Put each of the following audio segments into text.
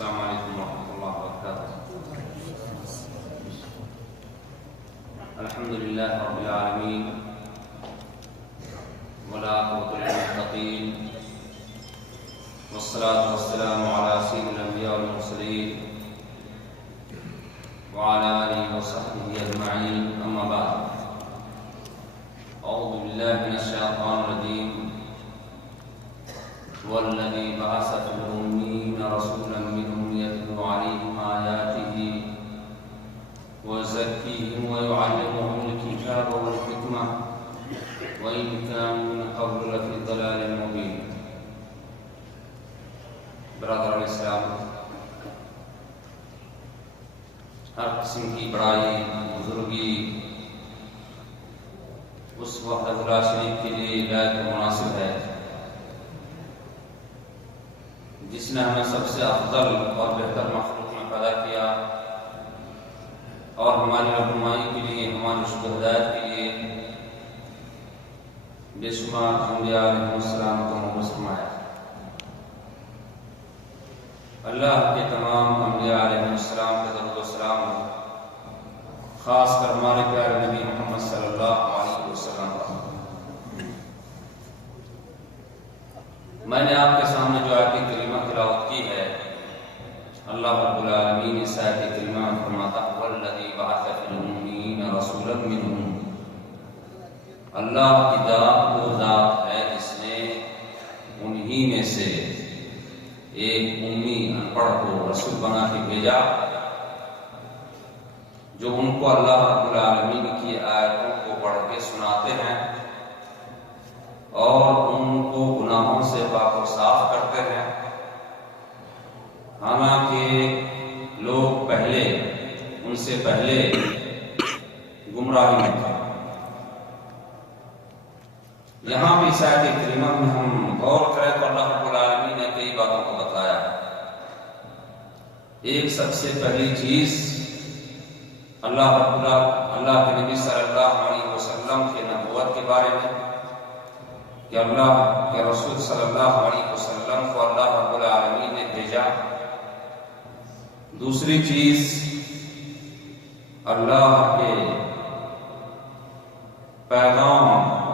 السلام علیکم ورحمۃ اللہ وبرکاتہ۔ الحمدللہ رب العالمین والعاقبۃ للمتقین والصلاة والسلام علی سید الانبیاء والمرسلین وعلی آلہ وصحبہ اجمعین، اما بعد، اعوذ باللہ من الشیطان الرجیم۔ والذی بعث فی الأمین رسولا منهم یتلو علیہم آیاتہ ویزکیہم ویعلمہم الکتاب والحکمہ وإن كانوا من قبل لفی ضلال مبین۔ برادران اسلام، ہر قسم کی بڑائی بزرگی اس وحدۃ لا شریک کے لیے لائق و مناسب ہے جس نے ہمیں سب سے افضل اور بہتر مخلوق میں پیدا کیا اور ہماری رہنمائی کے لیے، ہماری رشد و ہدایت کے لیے بے شمار انبیاء علیہ السلام کو مبعوث فرمایا۔ اللہ کے تمام انبیاء علیہ السلام کے درود و سلام ہو، خاص کر ہمارے پیارے نبی محمد صلی اللہ علیہ وسلم پر۔ میں نے آپ کے سامنے جو آیت کریمہ تلاوت کی ہے، اللہ رب العالمین اس آیت کریمہ میں فرماتا ہے والذی بعث فی الأمین رسولا منہم۔ اللہ کی ذات وہ ذات ہے جس نے انہی میں سے ایک امی انپڑھ کو رسول بنا کے بھیجا، جو ان کو اللہ رب العالمین کی آیتوں کو پڑھ کے سناتے ہیں اور ان کو گناہوں سے پاک و صاف کرتے ہیں۔ حالانکہ لوگ پہلے ان سے پہلے گمراہی میں تھے۔ یہاں بھی اس آیت کریمہ میں ہم غور کریں تو اللہ رب العالمین نے کئی باتوں کو بتایا۔ ایک سب سے پہلی چیز اللہ کے نبی صلی اللہ علیہ وسلم کے نبوت کے بارے میں، کہ اللہ کے رسول صلی اللہ علیہ وسلم کو اللہ رب العالمین نے بھیجا۔ دوسری چیز اللہ کے پیغام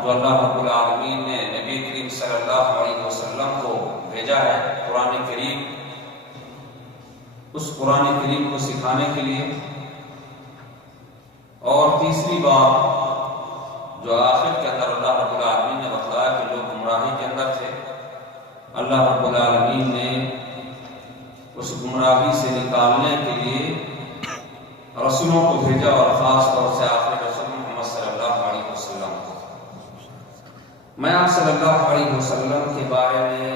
جو اللہ رب العالمین نے نبی کریم صلی اللہ علیہ وسلم کو بھیجا ہے، قرآن کریم، اس قرآن کریم کو سکھانے کے لیے۔ اور تیسری بات جو آخر کے اندر اللہ رب العالمین نے بتلایا کہ لوگ گمراہی کے اندر تھے، اللہ رب العالمین نے اس گمراہی سے نکالنے کے لیے رسولوں کو بھیجا، اور خاص طور سے آخری رسول محمد صلی اللہ علیہ وسلم کو۔ میں آپ صلی اللہ علیہ وسلم کے بارے میں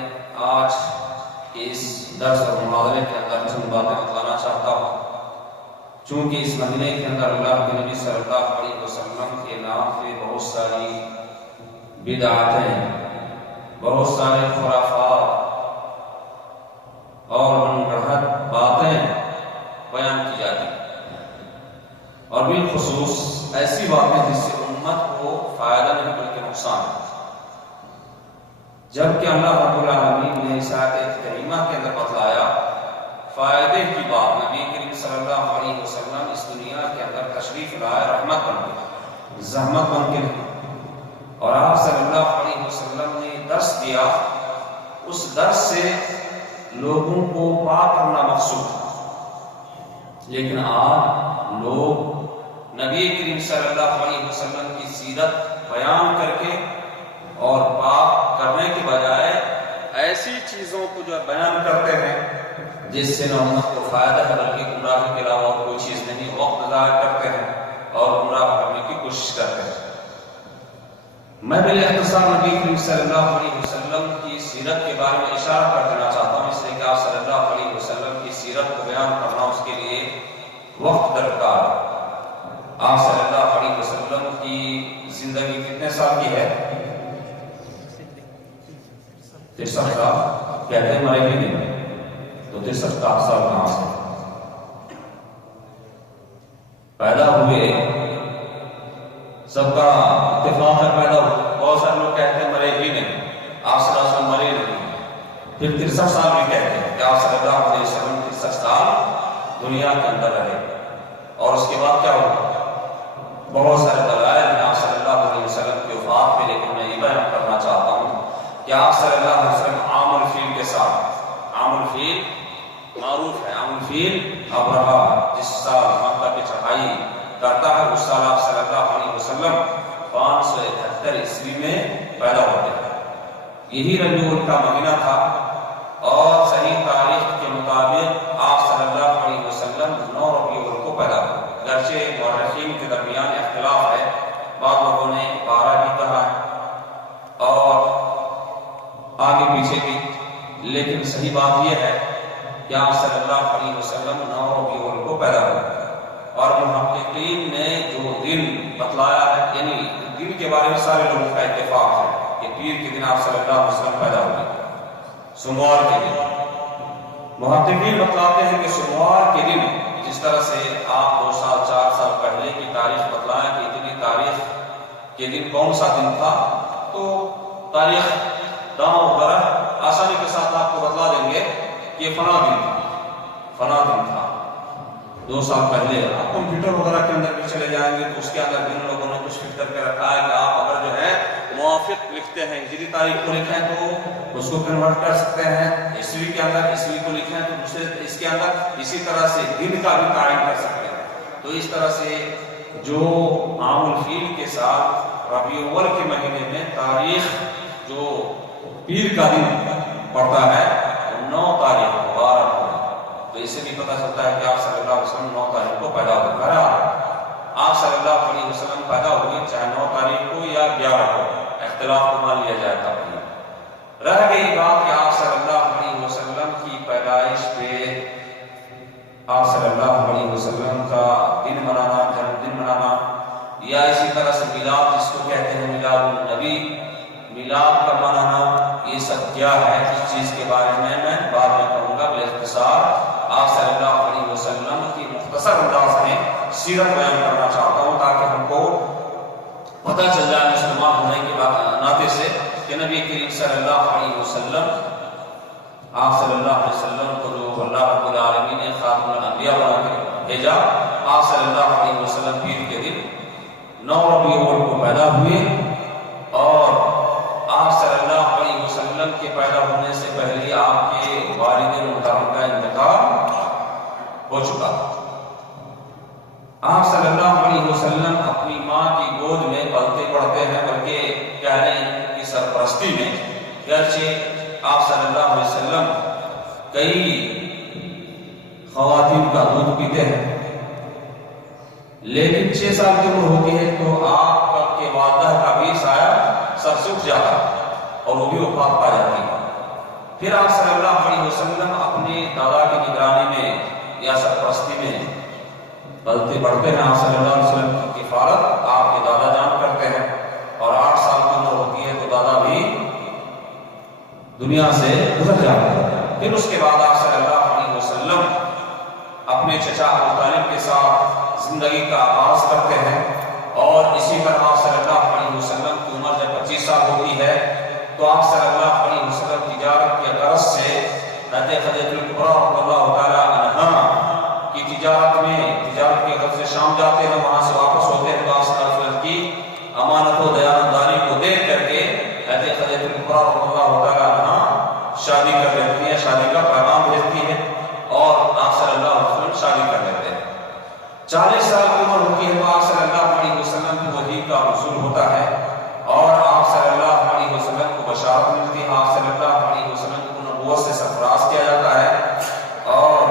آج اس درس اور محاضرے کے اندر چند باتیں بتانا چاہتا ہوں، چونکہ اس مہینے کے اندر اللہ کے نبی صلی اللہ علیہ وسلم کے نام پہ بہت ساری بدعتیں، بہت سارے خرافات اور من گڑھت باتیں بیان کی جاتی ہیں، اور بالخصوص ایسی باتیں جس سے امت کو فائدہ نہیں بلکہ نقصان ہے۔ جبکہ اللہ رب العالمین نے اس آیت کریمہ کے اندر بتلایا فائدے کی بات۔ نبی کریم صلی اللہ علیہ وسلم اس دنیا کے اندر تشریف لائے رحمت بن کے، زحمت بن کے نہیں، اور آپ صلی اللہ علیہ وسلم نے درس دیا۔ اس درس سے لوگوں کو پاک کرنا مقصود تھا، لیکن آج لوگ نبی کریم صلی اللہ علیہ وسلم کی سیرت بیان کر کے اور پاک کرنے کے بجائے ایسی چیزوں کو جو بیان کرتے ہیں جس سے نہ امت کو فائدہ ہے بلکہ گمراہی کے علاوہ اور کوئی چیز نہیں، وقت ضائع کرتے ہیں اور گمراہ کرنے کی کوشش کرتے ہیں۔ میں بالاختصار نبی کریم صلی اللہ علیہ وسلم کی سیرت کے بارے میں اشارہ کر دینا چاہتا ہوں، اس لیے کہ آپ صلی اللہ علیہ وسلم کی سیرت کو بیان کرنا اس کے لیے وقت درکار ہے۔ آپ صلی اللہ علیہ وسلم کی زندگی کتنے سال کی ہے؟ 63 سال کہتے ہیں، مرے بھی نہیں تو 63 سال کہاں سے پیدا ہوئے؟ سب کا اتفاق ہے پیدا ہوئے، بہت سارے لوگ کہتے ہیں مرے ہی نہیں، آپ صلی اللہ علیہ وسلم مرے نہیں، پھر 63 سال بھی کہتے ہیں کہ آپ صلی اللہ علیہ وسلم 65 سال دنیا کے اندر رہے، اور اس کے بعد کیا ہوا؟ بہت سارے دلائل ہیں آپ صلی اللہ علیہ وسلم کی وفات پہ، لیکن میں یہ بیان کرنا چاہتا ہوں کہ آپ صلی اللہ علیہ وسلم عام الفیل کے ساتھ، عام الفیل معروف ہے، عام الفیل ابرہا جس سال مکہ کی چڑھائی کرتا ہے اس سال آپ صلی اللہ علیہ وسلم 571 عیسوی میں پیدا ہوتے ہیں۔ یہی ربیع الاول کا مہینہ تھا، اور صحیح تاریخ کے مطابق آپ صلی اللہ علیہ وسلم 9 ربیع الاول کو پیدا ہوئے۔ گرچہ مورخین کے درمیان اختلاف ہے، بعض لوگوں نے 12 بھی کہا ہے اور آگے پیچھے بھی، لیکن صحیح بات یہ ہے کہ آپ صلی اللہ علیہ وسلم 9 ربیع الاول کو پیدا ہوئے، اور محققین نے جو دن بتلایا ہے، یعنی دن کے بارے میں سارے لوگوں کا اتفاق ہے کہ پیر کے دن آپ صلی اللہ علیہ وسلم پیدا ہوئے، سوموار کے دن۔ محققین بتلاتے ہیں کہ سوموار کے دن، جس طرح سے آپ 2 سال 4 سال پہلے کی تاریخ بتلائیں کہ اتنی تاریخ کے دن کون سا دن تھا، تو تاریخ داؤں برہ آسانی کے ساتھ آپ کو بتلا دیں گے کہ فلاں دن تھا، فلاں دن تھا 2 سال پہلے۔ آپ کمپیوٹر وغیرہ کے اندر بھی چلے جائیں گے تو اس کے اندر جن لوگوں نے کچھ فکر کر کے رکھا ہے کہ آپ اگر جو ہے موافق لکھتے ہیں، ہجری تاریخ کو لکھیں تو اس کو کنورٹ کر سکتے ہیں، عیسوی کے اندر عیسوی کو لکھیں تو دوسرے اس کے اندر اسی طرح سے دن کا بھی تعین کر سکتے ہیں۔ تو اس طرح سے جو عام الفیل کے ساتھ ربیع الاول کے مہینے میں تاریخ جو پیر کا دن پڑتا ہے 9 تاریخ 12 کو، تو اس سے بھی پتہ چلتا ہے کہ آپ صلی اللہ علیہ وسلم 9 تاریخ کو پیدا ہوئے۔ بہرحال آپ صلی اللہ علیہ وسلم پیدا ہوئے چاہے 9 تاریخ کو یا 11 کو، اختلاف کو مان لیا جائے تب بھی۔ رہ گئی بات کہ آپ صلی اللہ علیہ وسلم کی پیدائش پہ آپ صلی اللہ علیہ وسلم کا دن منانا، جنم دن منانا، یا اسی طرح سے میلاد جس کو کہتے ہیں میلاد النبی، میلاد کا منانا، یہ سب کیا ہے؟ اس چیز کے بارے میں بعد میں کہوں گا۔ باختصار آپ صلی اللہ علیہ وسلم کی مختصر انداز میں سیرت بیان کرنا چاہتا ہوں تاکہ ہم کو پتہ چل جائے مسلمان ہونے کے ناطے سے کہ نبی کریم صلی اللہ علیہ وسلم، آپ صلی اللہ علیہ وسلم کو جو اللہ رب العالمین نے خاتم الانبیاء بنا کے بھیجا، آپ صلی اللہ علیہ وسلم پیر کے دن 9 ربیع الاول کو پیدا ہوئے، اور آپ صلی اللہ علیہ وسلم کے پیدا ہونے سے پہلے آپ کے والد محترم کا انتقال ہو چکا تھا۔ آپ صلی اللہ علیہ وسلم اپنی ماں کی گود میں پلتے پڑھتے ہیں، بلکہ کہہ رہے ہیں کی سرپرستی میں، گرچہ آپ صلی اللہ علیہ وسلم کئی خواتین کا دودھ پیتے ہیں، لیکن 6 سال کی عمر ہوتی ہے تو آپ کے والدہ کا بھی سایہ سر سے اٹھ جاتا اور وہ بھی وفات پا جاتی ہے۔ پھر آپ صلی اللہ علیہ وسلم اپنے دادا کی نگرانی میں یا سرپرستی میں پلتے بڑھتے ہیں۔ آپ صلی اللہ علیہ وسلم کی کفالت آپ کے دادا جان کرتے ہیں، اور 8 سال کی عمر ہوتی ہے تو دادا بھی دنیا سے گزر جاتے ہیں۔ پھر اس کے بعد آپ صلی اللہ علیہ وسلم اپنے چچا ابو طالب کے ساتھ زندگی کا آغاز کرتے ہیں، اور اسی طرح آپ صلی اللہ علیہ وسلم کی عمر جب 25 سال ہوتی ہے تو آپ صلی اللہ علیہ وسلم تجارت کے غرض سے حضرت خدیجہ الکبریٰ رضی اللہ تعالی عنہا کی تجارت کے غرض سے شام جاتے ہیں، وہاں سے واپس ہوتے ہیں تو آپ صلی اللہ علیہ وسلم کی امانت و دیانتداری کو دیکھ کر کے حضرت خدیجہ الکبریٰ رضی اللہ تعالی عنہا شادی کر لیتی ہے، شادی کا پیغام بھیجتی ہے، اور آپ صلی اللہ علیہ وسلم شادی کر لیتے ہیں۔ 40 سال کی عمر ہوتی ہے تو آپ صلی اللہ علیہ وسلم کی وحی کا حصول ہوتا ہے، اور آپ صلی اللہ علیہ وسلم کو بشارت ملتی ہے، آپ صلی اللہ علیہ وسلم کو نبوت سے سرفراز کیا جاتا ہے، اور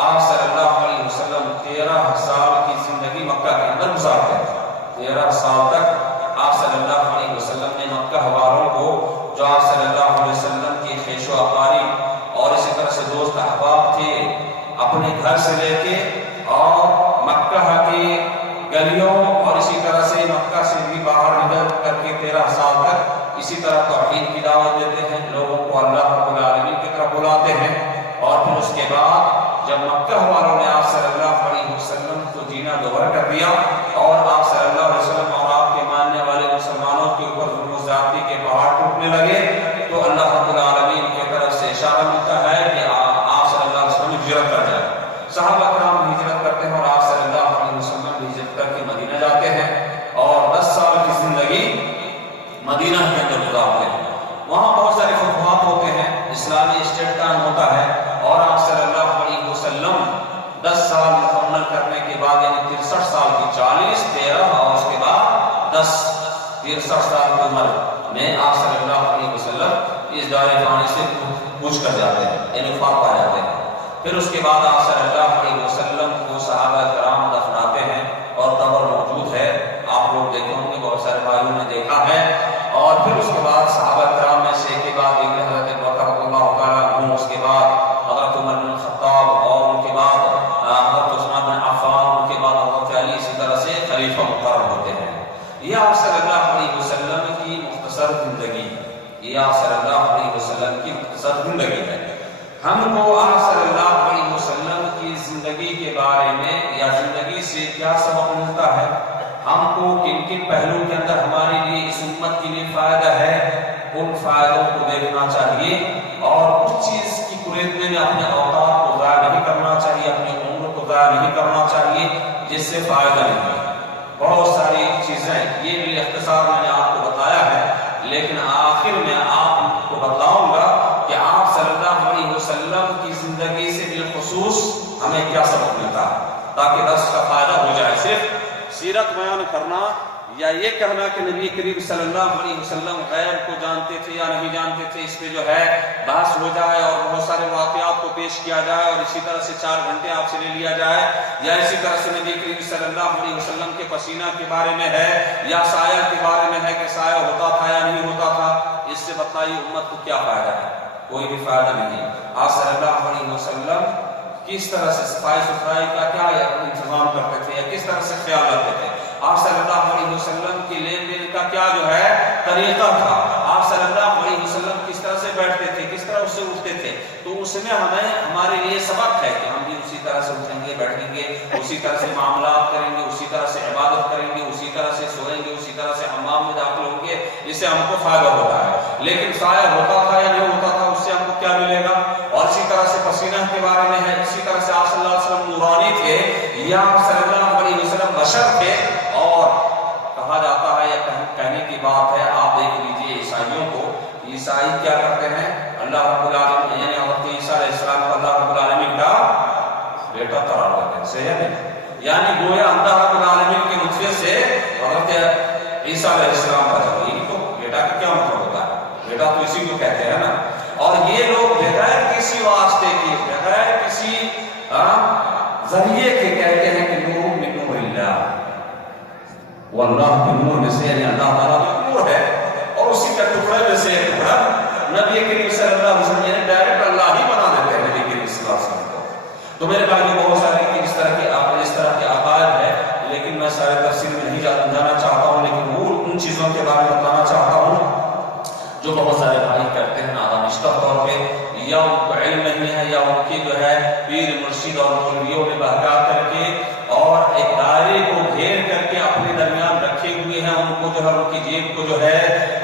آپ صلی اللہ علیہ وسلم 13 سال کی زندگی مکہ کے اندر گزارتے ہیں۔ 13 سال تک آپ صلی اللہ علیہ وسلم نے مکہ والوں کو، جو آپ صلی اللہ علیہ وسلم کی خیش و اقارب اور اسی طرح سے دوست احباب تھے، اپنے گھر سے لے کے اور مکہ کی گلیوں اور اسی طرح سے مکہ سے بھی باہر نکل کر کے 13 سال تک اسی طرح توحید کی دعوت دیتے ہیں، لوگوں کو اللہ رب العالمین کی طرف بلاتے ہیں، اور پھر اس کے بعد جب مکہ والوں نے آپ صلی اللہ علیہ وسلم کو جینا دوبارہ کر دیا، اور آپ صلی اللہ علیہ وسلم اور آپ کے ماننے والے مسلمانوں کے اوپر ظلم و زیادتی کے پہاڑ ٹوٹنے لگے، تو اللہ رب العالمین کی طرف سے اشارہ ملتا ہے کہ آپ صلی اللہ علیہ وسلم ہجرت اس دار فانی سے پوچھ کر جاتے ہیں، یعنی وفات پا جاتے ہیں۔ پھر اس کے بعد آپ صلی اللہ علیہ وسلم کو صحابہ کرام دفناتے ہیں اور قبر موجود ہے، آپ لوگ دیکھے ہوں گے، بہت سارے بھائیوں نے دیکھا ہے۔ اور پھر اس کے بعد صحابہ کرام میں سے ایک کے بعد ایک حضرت ابوبکر رضی اللہ تعالیٰ عنہ، اس کے بعد حضرت عمر بن الخطاب، اور ان کے بعد حضرت عثمان بن عفان، ان کے بعد حضرت علی، اسی طرح سے خلیفہ مقرر ہوتے ہیں۔ یہ آپ صلی اللہ علیہ وسلم کی مختصر زندگی، یہ آپ صلی اللہ علیہ وسلم کی مختصر زندگی ہے۔ ہم کو آپ صلی اللہ علیہ وسلم کی زندگی کے بارے میں یا زندگی سے کیا سبق ملتا ہے، ہم کو کن کن پہلوؤں کے اندر ہمارے لیے اس امت کے لیے فائدہ ہے، ان فائدوں کو دیکھنا چاہیے، اور اس چیز کی قریدنے میں اپنے اوقات کو ضائع نہیں کرنا چاہیے، اپنی عمر کو ضائع نہیں کرنا چاہیے جس سے فائدہ نہیں ہے۔ بہت ساری چیزیں، یہ بھی اختصار میں نے آپ کو بتایا ہے، لیکن آخر میں آپ کو بتاؤں گا کہ آپ صلی اللہ علیہ وسلم کی زندگی سے بالخصوص ہمیں کیا سبق ملتا ہے، تاکہ درس کا فائدہ ہو جائے۔ صرف سیرت بیان کرنا یا یہ کہنا کہ نبی کریم صلی اللہ علیہ وسلم غیب کو جانتے تھے یا نہیں جانتے تھے، اس پہ جو ہے بحث ہو جائے اور بہت سارے واقعات کو پیش کیا جائے اور اسی طرح سے 4 گھنٹے آپ سے لے لیا جائے، یا اسی طرح سے نبی کریم صلی اللہ علیہ وسلم کے پسینہ کے بارے میں ہے یا سایہ کے بارے میں ہے کہ سایہ ہوتا تھا یا نہیں ہوتا تھا، اس سے بتائیے امت کو کیا فائدہ ہے؟ کوئی بھی فائدہ نہیں۔ آپ صلی اللہ علیہ وسلم کس طرح سے صفائی ستھرائی کا کیا انتظام کرتے تھے یا کس طرح سے خیال رکھتے تھے، آپ صلی اللہ علیہ وسلم کی لین دین کا کیا جو ہے طریقہ تھا، آپ صلی اللہ علیہ وسلم کس طرح سے بیٹھتے تھے، کس طرح اس سے اٹھتے تھے، تو اس میں ہمارے لیے سبق ہے کہ ہم بھی اسی طرح سے اٹھیں گے، بیٹھیں گے، اسی طرح سے معاملات کریں گے، اسی طرح سے عبادت کریں گے، اسی طرح سے سوئیں گے، اسی طرح سے حمام میں داخل ہوں گے، اس سے ہم کو فائدہ ہوتا ہے۔ لیکن سایہ ہوتا تھا یا نہیں ہوتا تھا، اس سے ہم کو کیا ملے گا؟ اور اسی طرح سے پسینہ کے بارے میں ہے، اسی طرح سے آپ صلی اللہ علیہ وسلم نورانی تھے یا آپ صلی اللہ علیہ وسلم بشر تھے، اور کہا جاتا ہے یا کہنے کی بات ہے، آپ دیکھ لیجئے عیسائیوں کو، عیسائی کیا کرتے ہیں، اللہ رب العالمین یعنی حضرت عیسیٰ علیہ السلام کو اللہ رب العالمین کا بیٹا قرار دیتے ہیں، صحیح ہے، یعنی گویا اللہ رب العالمین کے نطفے سے حضرت عیسیٰ علیہ السلام پیدا ہوئے، تو بیٹا کا کیا مطلب ہوتا ہے؟ بیٹا تو اسی کو کہتے ہیں نا۔ اور یہ لوگ بغیر کسی واسطے کے، بغیر کسی ذریعے کے کہتے ہیں کہ نور من نور اللہ، واللہ کے نور میں سے، یعنی اللہ تعالیٰ کا نور ہے، اور اسی کا ٹکڑے میں سے ایک ٹکڑا نبی کریم صلی اللہ علیہ وسلم، یعنی ڈائریکٹ اللہ ہی بنا دیتے ہیں نبی کریم صلی اللہ علیہ وسلم کو۔ تو میرے بھائی بہت سارے اس طرح کے عقائد ہے، لیکن میں سارے تفصیل میں نہیں جانا چاہتا ہوں، لیکن وہ ان چیزوں کے بارے میں بتانا چاہتا ہوں جو بہت سارے بھائی کرتے ہیں نادانشتہ طور پہ، یا ان کو علم نہیں ہے، یا ان کی جو ہے پیر مرشد اور مولویوں میں بہکا کر کے اور ایک دائرے کو گھیر کر کے اپنے درمیان رکھے ہوئے ہیں، ان کو جو ہے ان کی جیب کو جو ہے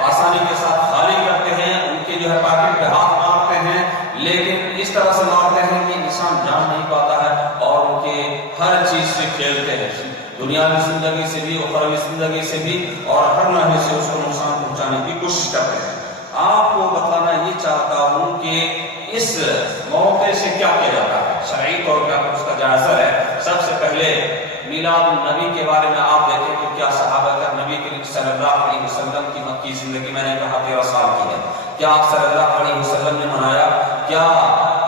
آسانی کے ساتھ خالی کرتے ہیں، ان کے جو ہے پاکٹ پہ ہاتھ مارتے ہیں، لیکن اس طرح سے مارتے ہیں کہ انسان جان نہیں پاتا ہے، اور ان کے ہر چیز سے کھیلتے ہیں، دنیاوی زندگی سے بھی، اخروی زندگی سے بھی، اور ہر نحوے سے اس کو نقصان پہنچانے کی کوشش کرتے ہیں۔ آپ کو بتانا یہ چاہتا ہوں کہ اس موقع سے کیا کیا جاتا ہے، شرعی طور پر اس کا جائزہ ہے۔ سب سے پہلے میلاد النبی کے بارے میں آپ دیکھیں کہ کیا صحابہ کا نبی کریم صلی اللہ علیہ وسلم کی مکی زندگی، میں نے کہا 13 سال کی ہے، کیا آپ صلی اللہ علیہ وسلم نے منایا؟ کیا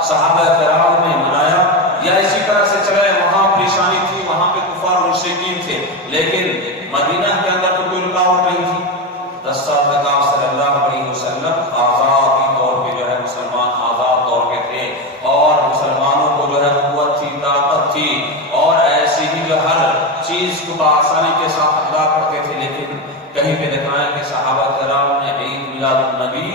صحابہ کرام نے منایا؟ یا اسی طرح سے چلے وہاں پریشانی تھی، وہاں پہ کفار مشرکین تھے، لیکن مدینہ کے اندر تو کوئی رکاوٹ نہیں تھی۔ 10 سال تک آپ صلی اللہ علیہ وسلم آزادی طور پہ جو ہے مسلمان آزاد طور پہ تھے، اور مسلمانوں کو جو ہے قوت تھی، طاقت تھی، اور ایسی ہی جو ہر چیز کو بآسانی کے ساتھ ادا کرتے تھے، لیکن کہیں پہ دکھائیں کہ صحابہ کرام نے عید میلاد النبی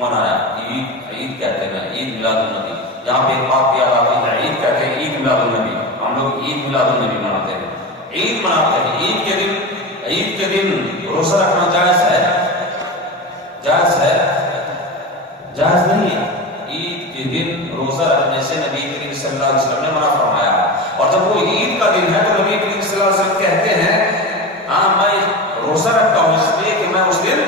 منایا۔ عید کہتے ہیں عید میلاد النبی، یہاں پہ ایک بات یاد آتی ہے، عید کہتے ہیں عید میلاد النبی، ہم لوگ عید میلاد النبی مناتے ہیں، عید مناتے ہیں۔ عید کے دن روزہ رکھنا جائز ہے؟ جائز ہے؟ جائز نہیں ہے۔ عید کے دن روزہ رکھنے سے نبی کریم صلی اللہ علیہ وسلم نے منع فرمایا ہے، اور جب وہ عید کا دن ہے تو نبی کریم صلی اللہ علیہ وسلم کہتے ہیں ہاں میں روزہ رکھتا ہوں اس لیے کہ میں اس دن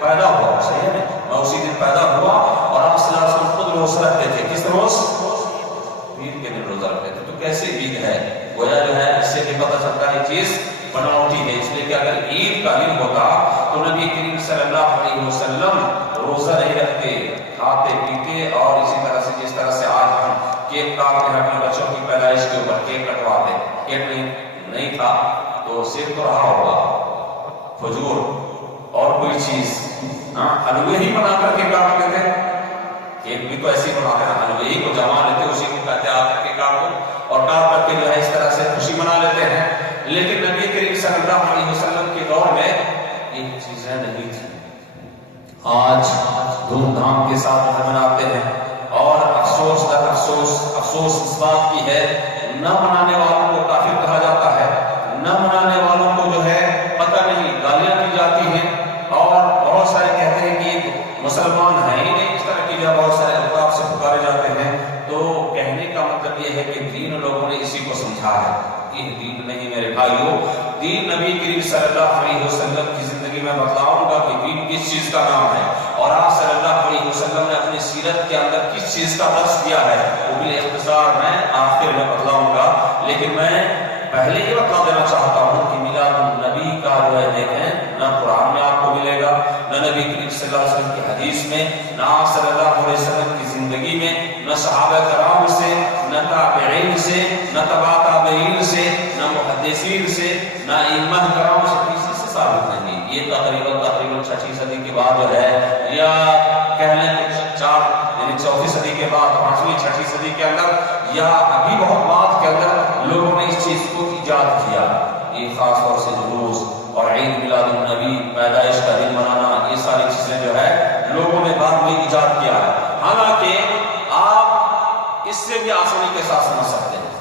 پیدا ہوا، صحیح ہے، میں اسی دن پیدا ہوا، اور آپ صلی اللہ علیہ وسلم خود روزہ رکھتے تھے۔ کس روز؟ عید کے دن روزہ رکھتے تھے۔ تو کیسے عید ہے؟ گویا جو ہے اس سے بھی پتہ چلتا ہے چیز بناوٹی ہے، اس لیے کہ اگر عید کا دن ہوتا تو نبی کریم صلی اللہ علیہ وسلم روزہ نہیں رکھتے، کھاتے پیتے اور اسی طرح سے جس طرح سے آج ہم کیک کاٹتے ہیں اپنے بچوں کی پیدائش کے اوپر کیک کٹواتے ہیں، کیک نہیں تھا تو صرف تو رہا ہوگا کھجور اور کوئی چیز، حلوے ہی بنا کر کے کاٹ لیتے، کیک بھی تو ایسے ہی بناتے ہیں، حلوے ہی کو جما لیتے، اسی کو کہتے آ کر کے کاٹو اور کاٹ کر کے جو ہے اس طرح سے خوشی منا لیتے ہیں۔ لیکن نبی کریم صلی اللہ علیہ وسلم کے دور میں یہ چیزیں نہیں تھی۔ آج دھوم دھام کے ساتھ مناتے ہیں اور افسوس در افسوس اس بات کی ہے، نہ منانے والوں کو کافر کہا جاتا ہے، نہ منانے والوں کو جو ہے پتہ نہیں گالیاں دی جاتی ہیں، اور بہت سارے کہتے ہیں کہ مسلمان ہیں ہی نہیں، اس طرح کی جو بہت سارے القاب سے پکارے جاتے ہیں۔ تو کہنے کا مطلب یہ ہے کہ دین لوگوں نے اسی کو سمجھا ہے، یہ دین نہیں میرے بھائیوں، دین نبی کریم صلی اللہ علیہ وسلم کی زندگی میں بتلاؤں گا کہ دین کس چیز کا نام ہے، اور آپ صلی اللہ علیہ وسلم نے اپنی سیرت کے اندر کس چیز کا درس دیا ہے، وہ بھی اختصار میں آخر میں بتلاؤں گا۔ لیکن میں پہلے یہ بتا دینا چاہتا ہوں کہ میلاد النبی کا جو ہے دیکھیں، نہ قرآن میں آپ کو ملے گا، نہ نبی کریم صلی اللہ علیہ وسلم کی حدیث میں، نہ آپ صلی اللہ علیہ وسلم کی زندگی میں، نہ صحابہ کرام سے، نہ تابعین سے، نہ تبع تابعین سے، نہ محدثین سے، نہ ائمہ کرام سے، کسی سے ثابت نہیں۔ یہ تقریباً 6 صدی کے بعد جو ہے، یا کہہ لیں 4 صدی کے بعد 5ویں 6 صدی کے اندر، یا ابھی بہت بعد کے اندر لوگوں نے اس چیز کو ایجاد کیا۔ یہ خاص طور سے جلوس اور عید میلاد النبی، پیدائش کا دن منانا، یہ ساری چیزیں جو ہے لوگوں نے بعد میں ایجاد کیا ہے، حالانکہ آپ اس سے بھی آسانی کے ساتھ سمجھ سکتے ہیں۔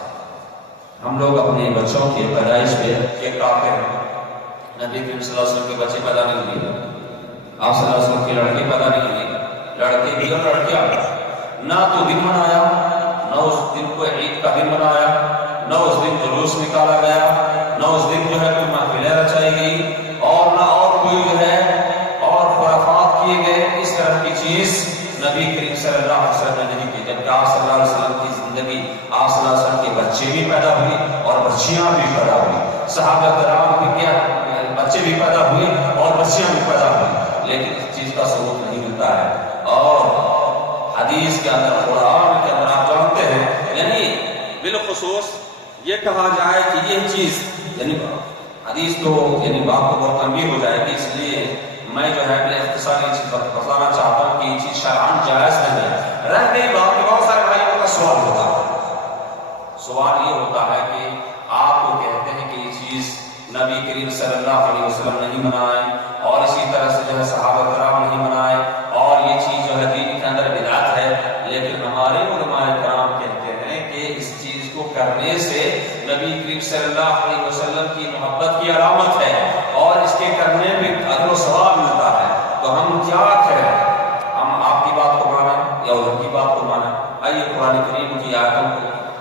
ہم لوگ اپنے بچوں کی پیدائش پہ کیک کاٹتے ہیں، نبی کریم صلی اللہ علیہ وسلم کے بچے پیدا نہیں ہوئے، آپ صلی اللہ علیہ وسلم کے لڑکے پیدا نہیں ہوئے، لڑکے بھی اور لڑکیاں نہ تو دن منایا، نہ اس دن کو عید کا دن منایا، نہ اس دن جلوس نکالا گیا، نہ اس دن جو ہے کوئی محفلیں رچائی گئی، اور نہ اور کوئی جو ہے اور خرافات کیے گئے، اس طرح کی چیز نبی کریم صلی اللہ علیہ وسلم نے نہیں کی۔ جبکہ آپ صلی اللہ علیہ وسلم کی زندگی، آپ صلی اللہ علیہ وسلم کے بچے بھی پیدا ہوئے اور بچیاں بھی پیدا ہوئی، صحابہ کرام بھی کیا بچے بھی پیدا ہوئے اور بچیاں بھی پیدا ہوئی، لیکن اس چیز کا ثبوت نہیں ملتا ہے۔ اور حدیث کے اندر، قرآن کے اندر آپ جانتے ہیں، یعنی بالخصوص یہ کہا جائے کہ یہ چیز، یعنی حدیث تو یعنی بات تو بہت لمبی ہو جائے گی، اس لیے میں جو ہے اپنے اختصار یہ چیز بتلانا چاہتا ہوں کہ یہ چیز شرعاً جائز نہیں ہے۔ رہ گئی بات کہ بہت سارے بھائیوں کا سوال ہوتا ہے، سوال یہ ہوتا ہے کہ آپ کو کہتے ہیں کہ یہ چیز نبی کریم صلی اللہ علیہ وسلم نہیں منائے، اور اسی طرح سے جو ہے صحابہ کرام نہیں منائے، اور یہ چیز جو ہے دین کے اندر بدعت ہے، لیکن ہمارے علماء کرام کہتے ہیں کہ اس چیز کو کرنے سے نبی کریم صلی اللہ علیہ وسلم کی محبت کی علامت ہے، اور اس کے کرنے میں اجر و ثواب ملتا ہے۔ تو ہم کیا کریں؟ ہم آپ کی بات کو مانیں یا ان کی بات کو مانیں؟ آئیے قرآن کریم کی آیتوں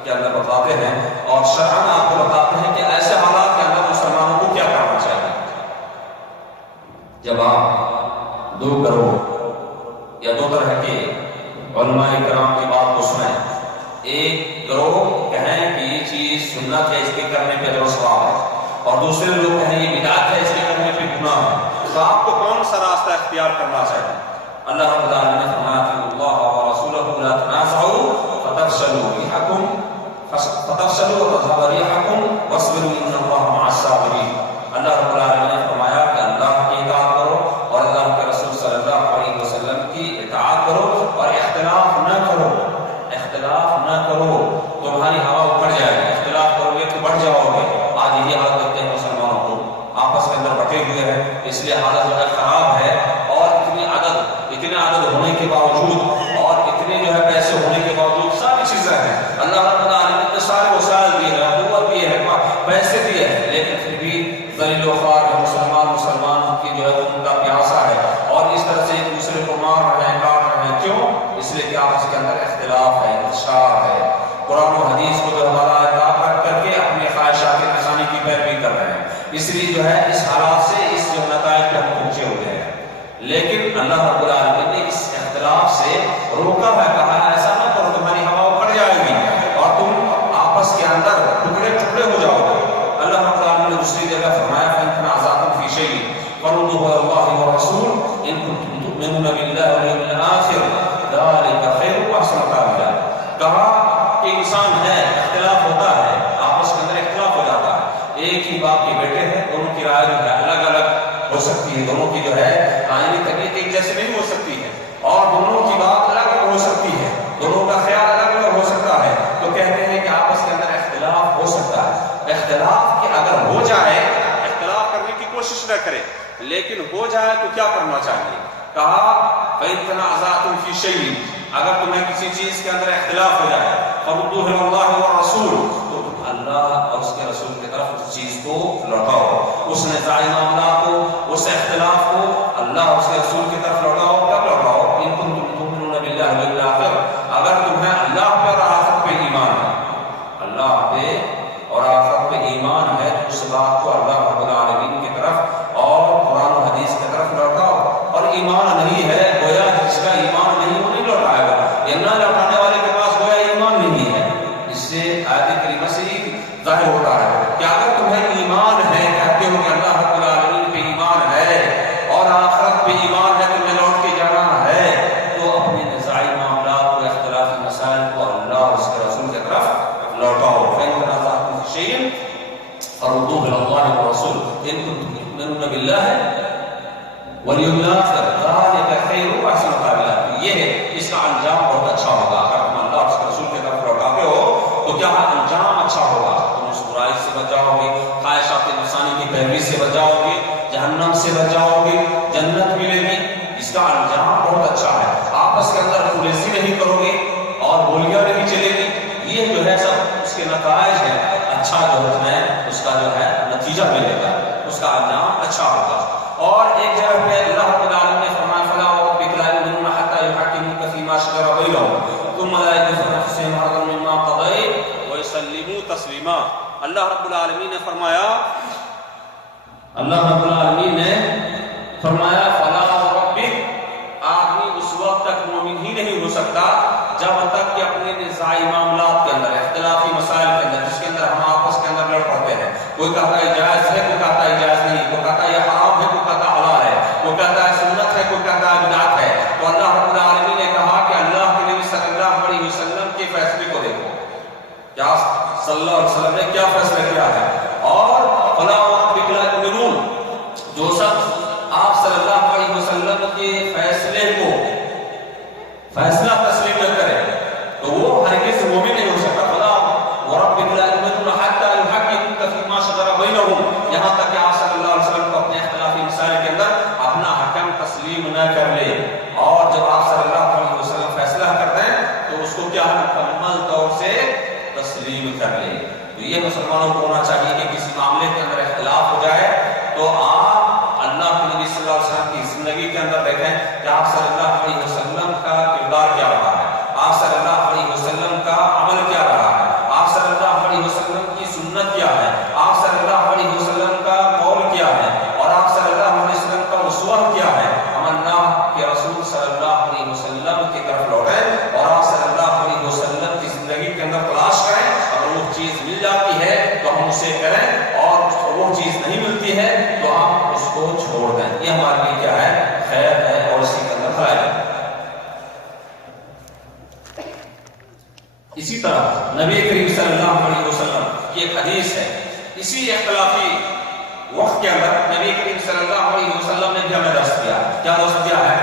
کے اندر بتاتے ہیں اور شرعاً آپ کو بتاتے ہیں کہ ایسے حالات کے اندر مسلمانوں کو کیا کرنا چاہیے۔ جب آپ دو گروہ یا دو طرح کے علماء کرام کی بات کو سنیں، ایک گروہ کہیں کہ یہ چیز سنت ہے، اس کے کرنے پہ اجر و ثواب ہے، اور دوسرے لوگ کہیں یہ بدعت ہے، اس کے کرنے پہ گناہ ہے، تو آپ کو کون سا راستہ اختیار کرنا چاہیے؟ اللہ رب العالمین نے فرمایا کہ اللہ ورسولہ لا تنازعوا فتفشلوا وتذهب ريحكم واصبروا ان اللہ مع الصابرین۔ اللہ رب العالمین نے فرمایا کہ اللہ کی اطاعت کرو اور اللہ کے رسول صلی اللہ علیہ وسلم کی اطاعت کرو، اور اختلاف نہ کرو، اختلاف نہ کرو، تمہاری ہوا اکھڑ جائے گی، اختلاف کرو گے تو بڑھ جاؤ گے۔ آج یہی حالت دیکھتے ہیں مسلمانوں کو، آپس کے اندر بٹے ہوئے ہیں، اس لیے حالت جو ہے خراب ہے، اور اتنے عدد ہونے کے باوجود اور اتنے جو ہے پیسے ہونے کے باوجود ساری چیزیں ہیں، اللہ رب العالمین نے سارے وسائل دیے ہیں، قوت دیے ہے، پیسے دیے ہیں، لیکن پھر بھی ذلیل و خوار ہے، مسلمان کی جو ہے ان کا پیاسا ہے، اور اس طرح سے ایک دوسرے کو مار رہے ہیں، کاٹ رہے ہیں۔ کیوں؟ اس لیے کہ آپس کے اندر اختلاف ہے، انتشار ہے، قرآن و حدیث کو جو ہمارا اطاعت رکھ کر کے اپنے خواہشات نفسانی کی پیروی کر رہے ہیں، اس لیے جو ہے اس حالات سے اس جو نتائج پہ ہم پہنچے ہوئے ہیں۔ لیکن اللہ رب العالمین نے اس اختلاف سے روکا ہے، کہا ایسا نہ کرو، تمہاری ہوا اکھڑ جائے گی اور تم آپس کے اندر ٹکڑے ٹکڑے ہو جاؤ گے۔ اللہ رب العالمین نے دوسری جگہ فرمایا فَإِن تَنَازَعْتُمْ فِي شَيْءٍ فَرُدُّوهُ إِلَى اللَّهِ وَالرَّسُولِ إِن كُنتُمْ تُؤْمِنُونَ بِاللَّهِ وَالْيَوْمِ الْآخِرِ جیسے نہیں ہو سکتی ہے، اور دونوں کی بات الگ الگ ہو سکتی ہے، دونوں کا خیال الگ الگ ہو سکتا ہے، تو کہتے ہیں کہ آپس کے اندر اختلاف ہو سکتا ہے۔ اختلاف کے اگر ہو جائے، اختلاف کرنے کی کوشش نہ کرے، لیکن ہو جائے تو کیا کرنا چاہیے؟ کہا فَإِن تَنَازَعْتُمْ فِي شَيْءٍ، اگر تمہیں کسی چیز کے اندر اختلاف ہو جائے، فَرُدُّوهُ إِلَى اللَّهِ وَالرَّسُولِ، تو اللہ اور اس کے رسول کی طرف اس چیز کو لوٹاؤ، اس نزاعی معاملات کو، اس اختلاف کو اللہ اور اس کے رسول کی طرف لوٹاؤ۔ کب لوٹاؤ؟ إِن كُنتُمْ تُؤْمِنُونَ بِاللَّهِ وَالْيَوْمِ الْآخِرِ، اگر تمہیں اللہ پہ اور آخرت پہ ایمان ہے، اللہ پہ اور آخرت پہ ایمان ہے، تو اس بات کو اللہ رب العالمین کی طرف اور قرآن و حدیث کی طرف لوٹاؤ۔ اور ایمان نہیں ہے، گویا جس کا ایمان نہیں وہ نہیں لوٹائے گا، یہ نہ لوٹانے والے کے پاس گویا ایمان نہیں ہے۔ اس سے آیت کریمہ سے ظاہر ہوتا ہے کہ اگر تمہیں ایمان ہے، کہتے ہو کہ اللہ رب العالمین پہ ایمان ہے اور آخرت پہ ایمان ہے، تمہیں لوٹ کے جانا ہے، تو اپنے نزاعی معاملات کو، اختلافی مسائل کو اللہ اور اس کے رسول کی طرف لوٹاؤ۔ فَإِن تَنَازَعْتُمْ فِي شَيْءٍ فَرُدُّوهُ إِلَى اللَّهِ وَالرَّسُولِ إِن كُنتُمْ تُؤْمِنُونَ بِاللَّهِ وَالْيَوْمِ الْآخِرِ ذَلِكَ خَيْرٌ وَأَحْسَنُ تَأْوِيلًا، یہ ہے اس کا انجام بہت اچھا ہوگا۔ اگر تم اللہ اور اس کے رسول کی طرف لوٹاتے ہو تو کیا انجام اچھا ہوگا، تم اس برائی سے بچ جاؤ گے، خواہشات نفسانی کی پیروی سے بچ جاؤ گے، جہنم سے بچ جاؤ گے، جنت ملے گی، اس کا انجام بہت اچھا ہے۔ آپس کے اندر خلیصی نہیں کرو گے اور گولیاں نہیں چلے گی، یہ جو ہے سب اس کے نتائج ہیں، اچھا جو ہے اس کا جو ہے نتیجہ ملے گا، اس کا انجام اچھا ہوگا۔ اور ایک جگہ پہ اللہ رب العالمین نے فرمایا فَلَا وَرَبِّكَ لَا يُؤْمِنُونَ حَتَّىٰ يُحَكِّمُوكَ فِي مَا شَجَرَ بَيْنَهُمْ ثُمَّ لَا يَجِدُوا فِي أَنفُسِهِمْ حَرَجًا مِّمَّا قَضَيْتَ وَيُسَلِّمُوا تَسْلِيمًا۔ اللہ رب العالمین نے فرمایا فَلَا وَرَبِّكَ، آدمی اس وقت تک مومن ہی نہیں ہو سکتا جب تک کہ اپنے نزاعی معاملات کے اندر، اختلافی مسائل کے اندر، جس کے اندر ہم آپس کے اندر لڑ پڑتے ہیں، کوئی کہتا ہے جائز ہے، کوئی کہتا ہے جائز نہیں، کوئی کہتا ہے یہ حرام ہے، کوئی کہتا ہے حلال ہے، کوئی کہتا ہے سنت ہے، کوئی کہتا ہے بدعت ہے، تو اللہ رب العالمین نے کہا کہ اللہ کے نبی صلی اللہ علیہ وسلم کے فیصلے کو دیکھو، کیا صلی اللہ علیہ وسلم نے کیا فیصلہ کیا ہے، اور فَلَا وَرَبِّكَ لَا يُؤْمِنُونَ، جو شخص آپ صلی اللہ علیہ وسلم کے فیصلے کو فیصلہ تسلیم نہ کرے تو وہ ہرگز مومن نہیں ہو سکتا۔ فَلَا وَرَبِّكَ لَا يُؤْمِنُونَ حَتَّىٰ يُحَكِّمُوكَ فِي مَا شَجَرَ بَيْنَهُمْ، یہاں تک کہ آپ صلی اللہ علیہ وسلم کو اپنے اختلافی مسائل کے اندر اپنا حکم تسلیم نہ کر لے، اور جب آپ صلی اللہ علیہ وسلم فیصلہ کرتے ہیں تو اس کو کیا مکمل طور سے تسلیم کر لے۔ تو یہ مسلمانوں کو ہونا چاہیے کہ کسی معاملے کے اندر اختلاف ہو جائے تو آپ اللہ کے نبی صلی اللہ علیہ وسلم کی زندگی کے اندر دیکھیں کہ آپ صلی اللہ علیہ وسلم کا کردار کیا رہا ہے، آپ صلی اللہ علیہ وسلم کا عمل کیا رہا ہے، آپ صلی اللہ علیہ وسلم کی سنت کیا ہے، آپ صلی اللہ علیہ وسلم کا قول کیا ہے، اور آپ صلی اللہ علیہ وسلم کا اسوہ کیا ہے۔ ہم اللہ کے رسول صلی اللہ علیہ وسلم کی طرف لوٹیں اور آپ صلی اللہ علیہ وسلم کی زندگی کے اندر تلاش کریں، اگر وہ چیز مل جاتی ہے تو ہم اسے کریں، اور وہ چیز نہیں ملتی ہے تو ہم اس کو چھوڑ دیں، یہ ہمارے لیے کیا ہے، خیر ہے اور اسی کے اندر بھلائی ہے۔ اسی طرح نبی کریم صلی اللہ علیہ وسلم کی ایک حدیث ہے، اسی اختلافی وقت کے اندر نبی کریم صلی اللہ علیہ وسلم نے بھی ہمیں درس دیا، کیا درس دیا ہے؟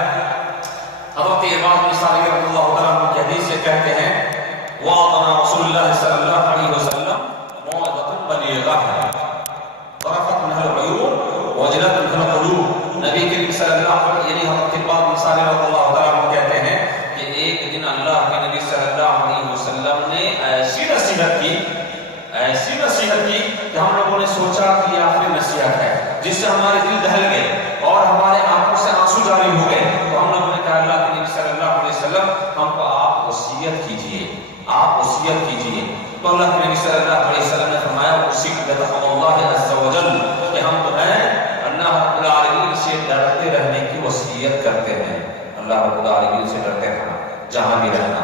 حضرت ارباض بن ساریہ رضی اللہ تعالیٰ عنہ کی حدیث سے کہتے ہیں وَأَعْطَانَا رسول اللہ صلی اللہ علیہ وسلم مَوْعِظَةً بَلِيغَةً ظَرَفَتْ مِنْهَا الْعُيُونُ وَجِلَتْ مِنْهَا الْقُلُوبُ۔ نبی کریم صلی اللہ علیہ یعنی حضرت ارباض بن ساریہ رضی اللہ تعالیٰ عنہ کہتے ہیں کہ ایک دن اللہ کے نبی صلی اللہ علیہ وسلم نے ایسی نصیحت کی کہ ہم لوگوں نے سوچا کہ یہ آخری نصیحت ہے جس سے ہمارے دل دہل گئے اور ہمارے آنکھوں سے آنسو جاری ہو گئے، تو ہم لوگوں نے کہا اللہ کے نبی صلی اللہ علیہ وسلم ہم کو آپ وصیت کیجئے، آپ وصیت کیجئے۔ تو اللہ کے نبی صلی اللہ علیہ وسلم نے فرمایا وصیت بتقوی اللہ عز وجل، کہ ہم تمہیں اللہ رب العالمین سے ڈرتے رہنے کی وصیت کرتے ہیں، اللہ رب العالمین سے ڈرتے رہنا، جہاں بھی رہنا،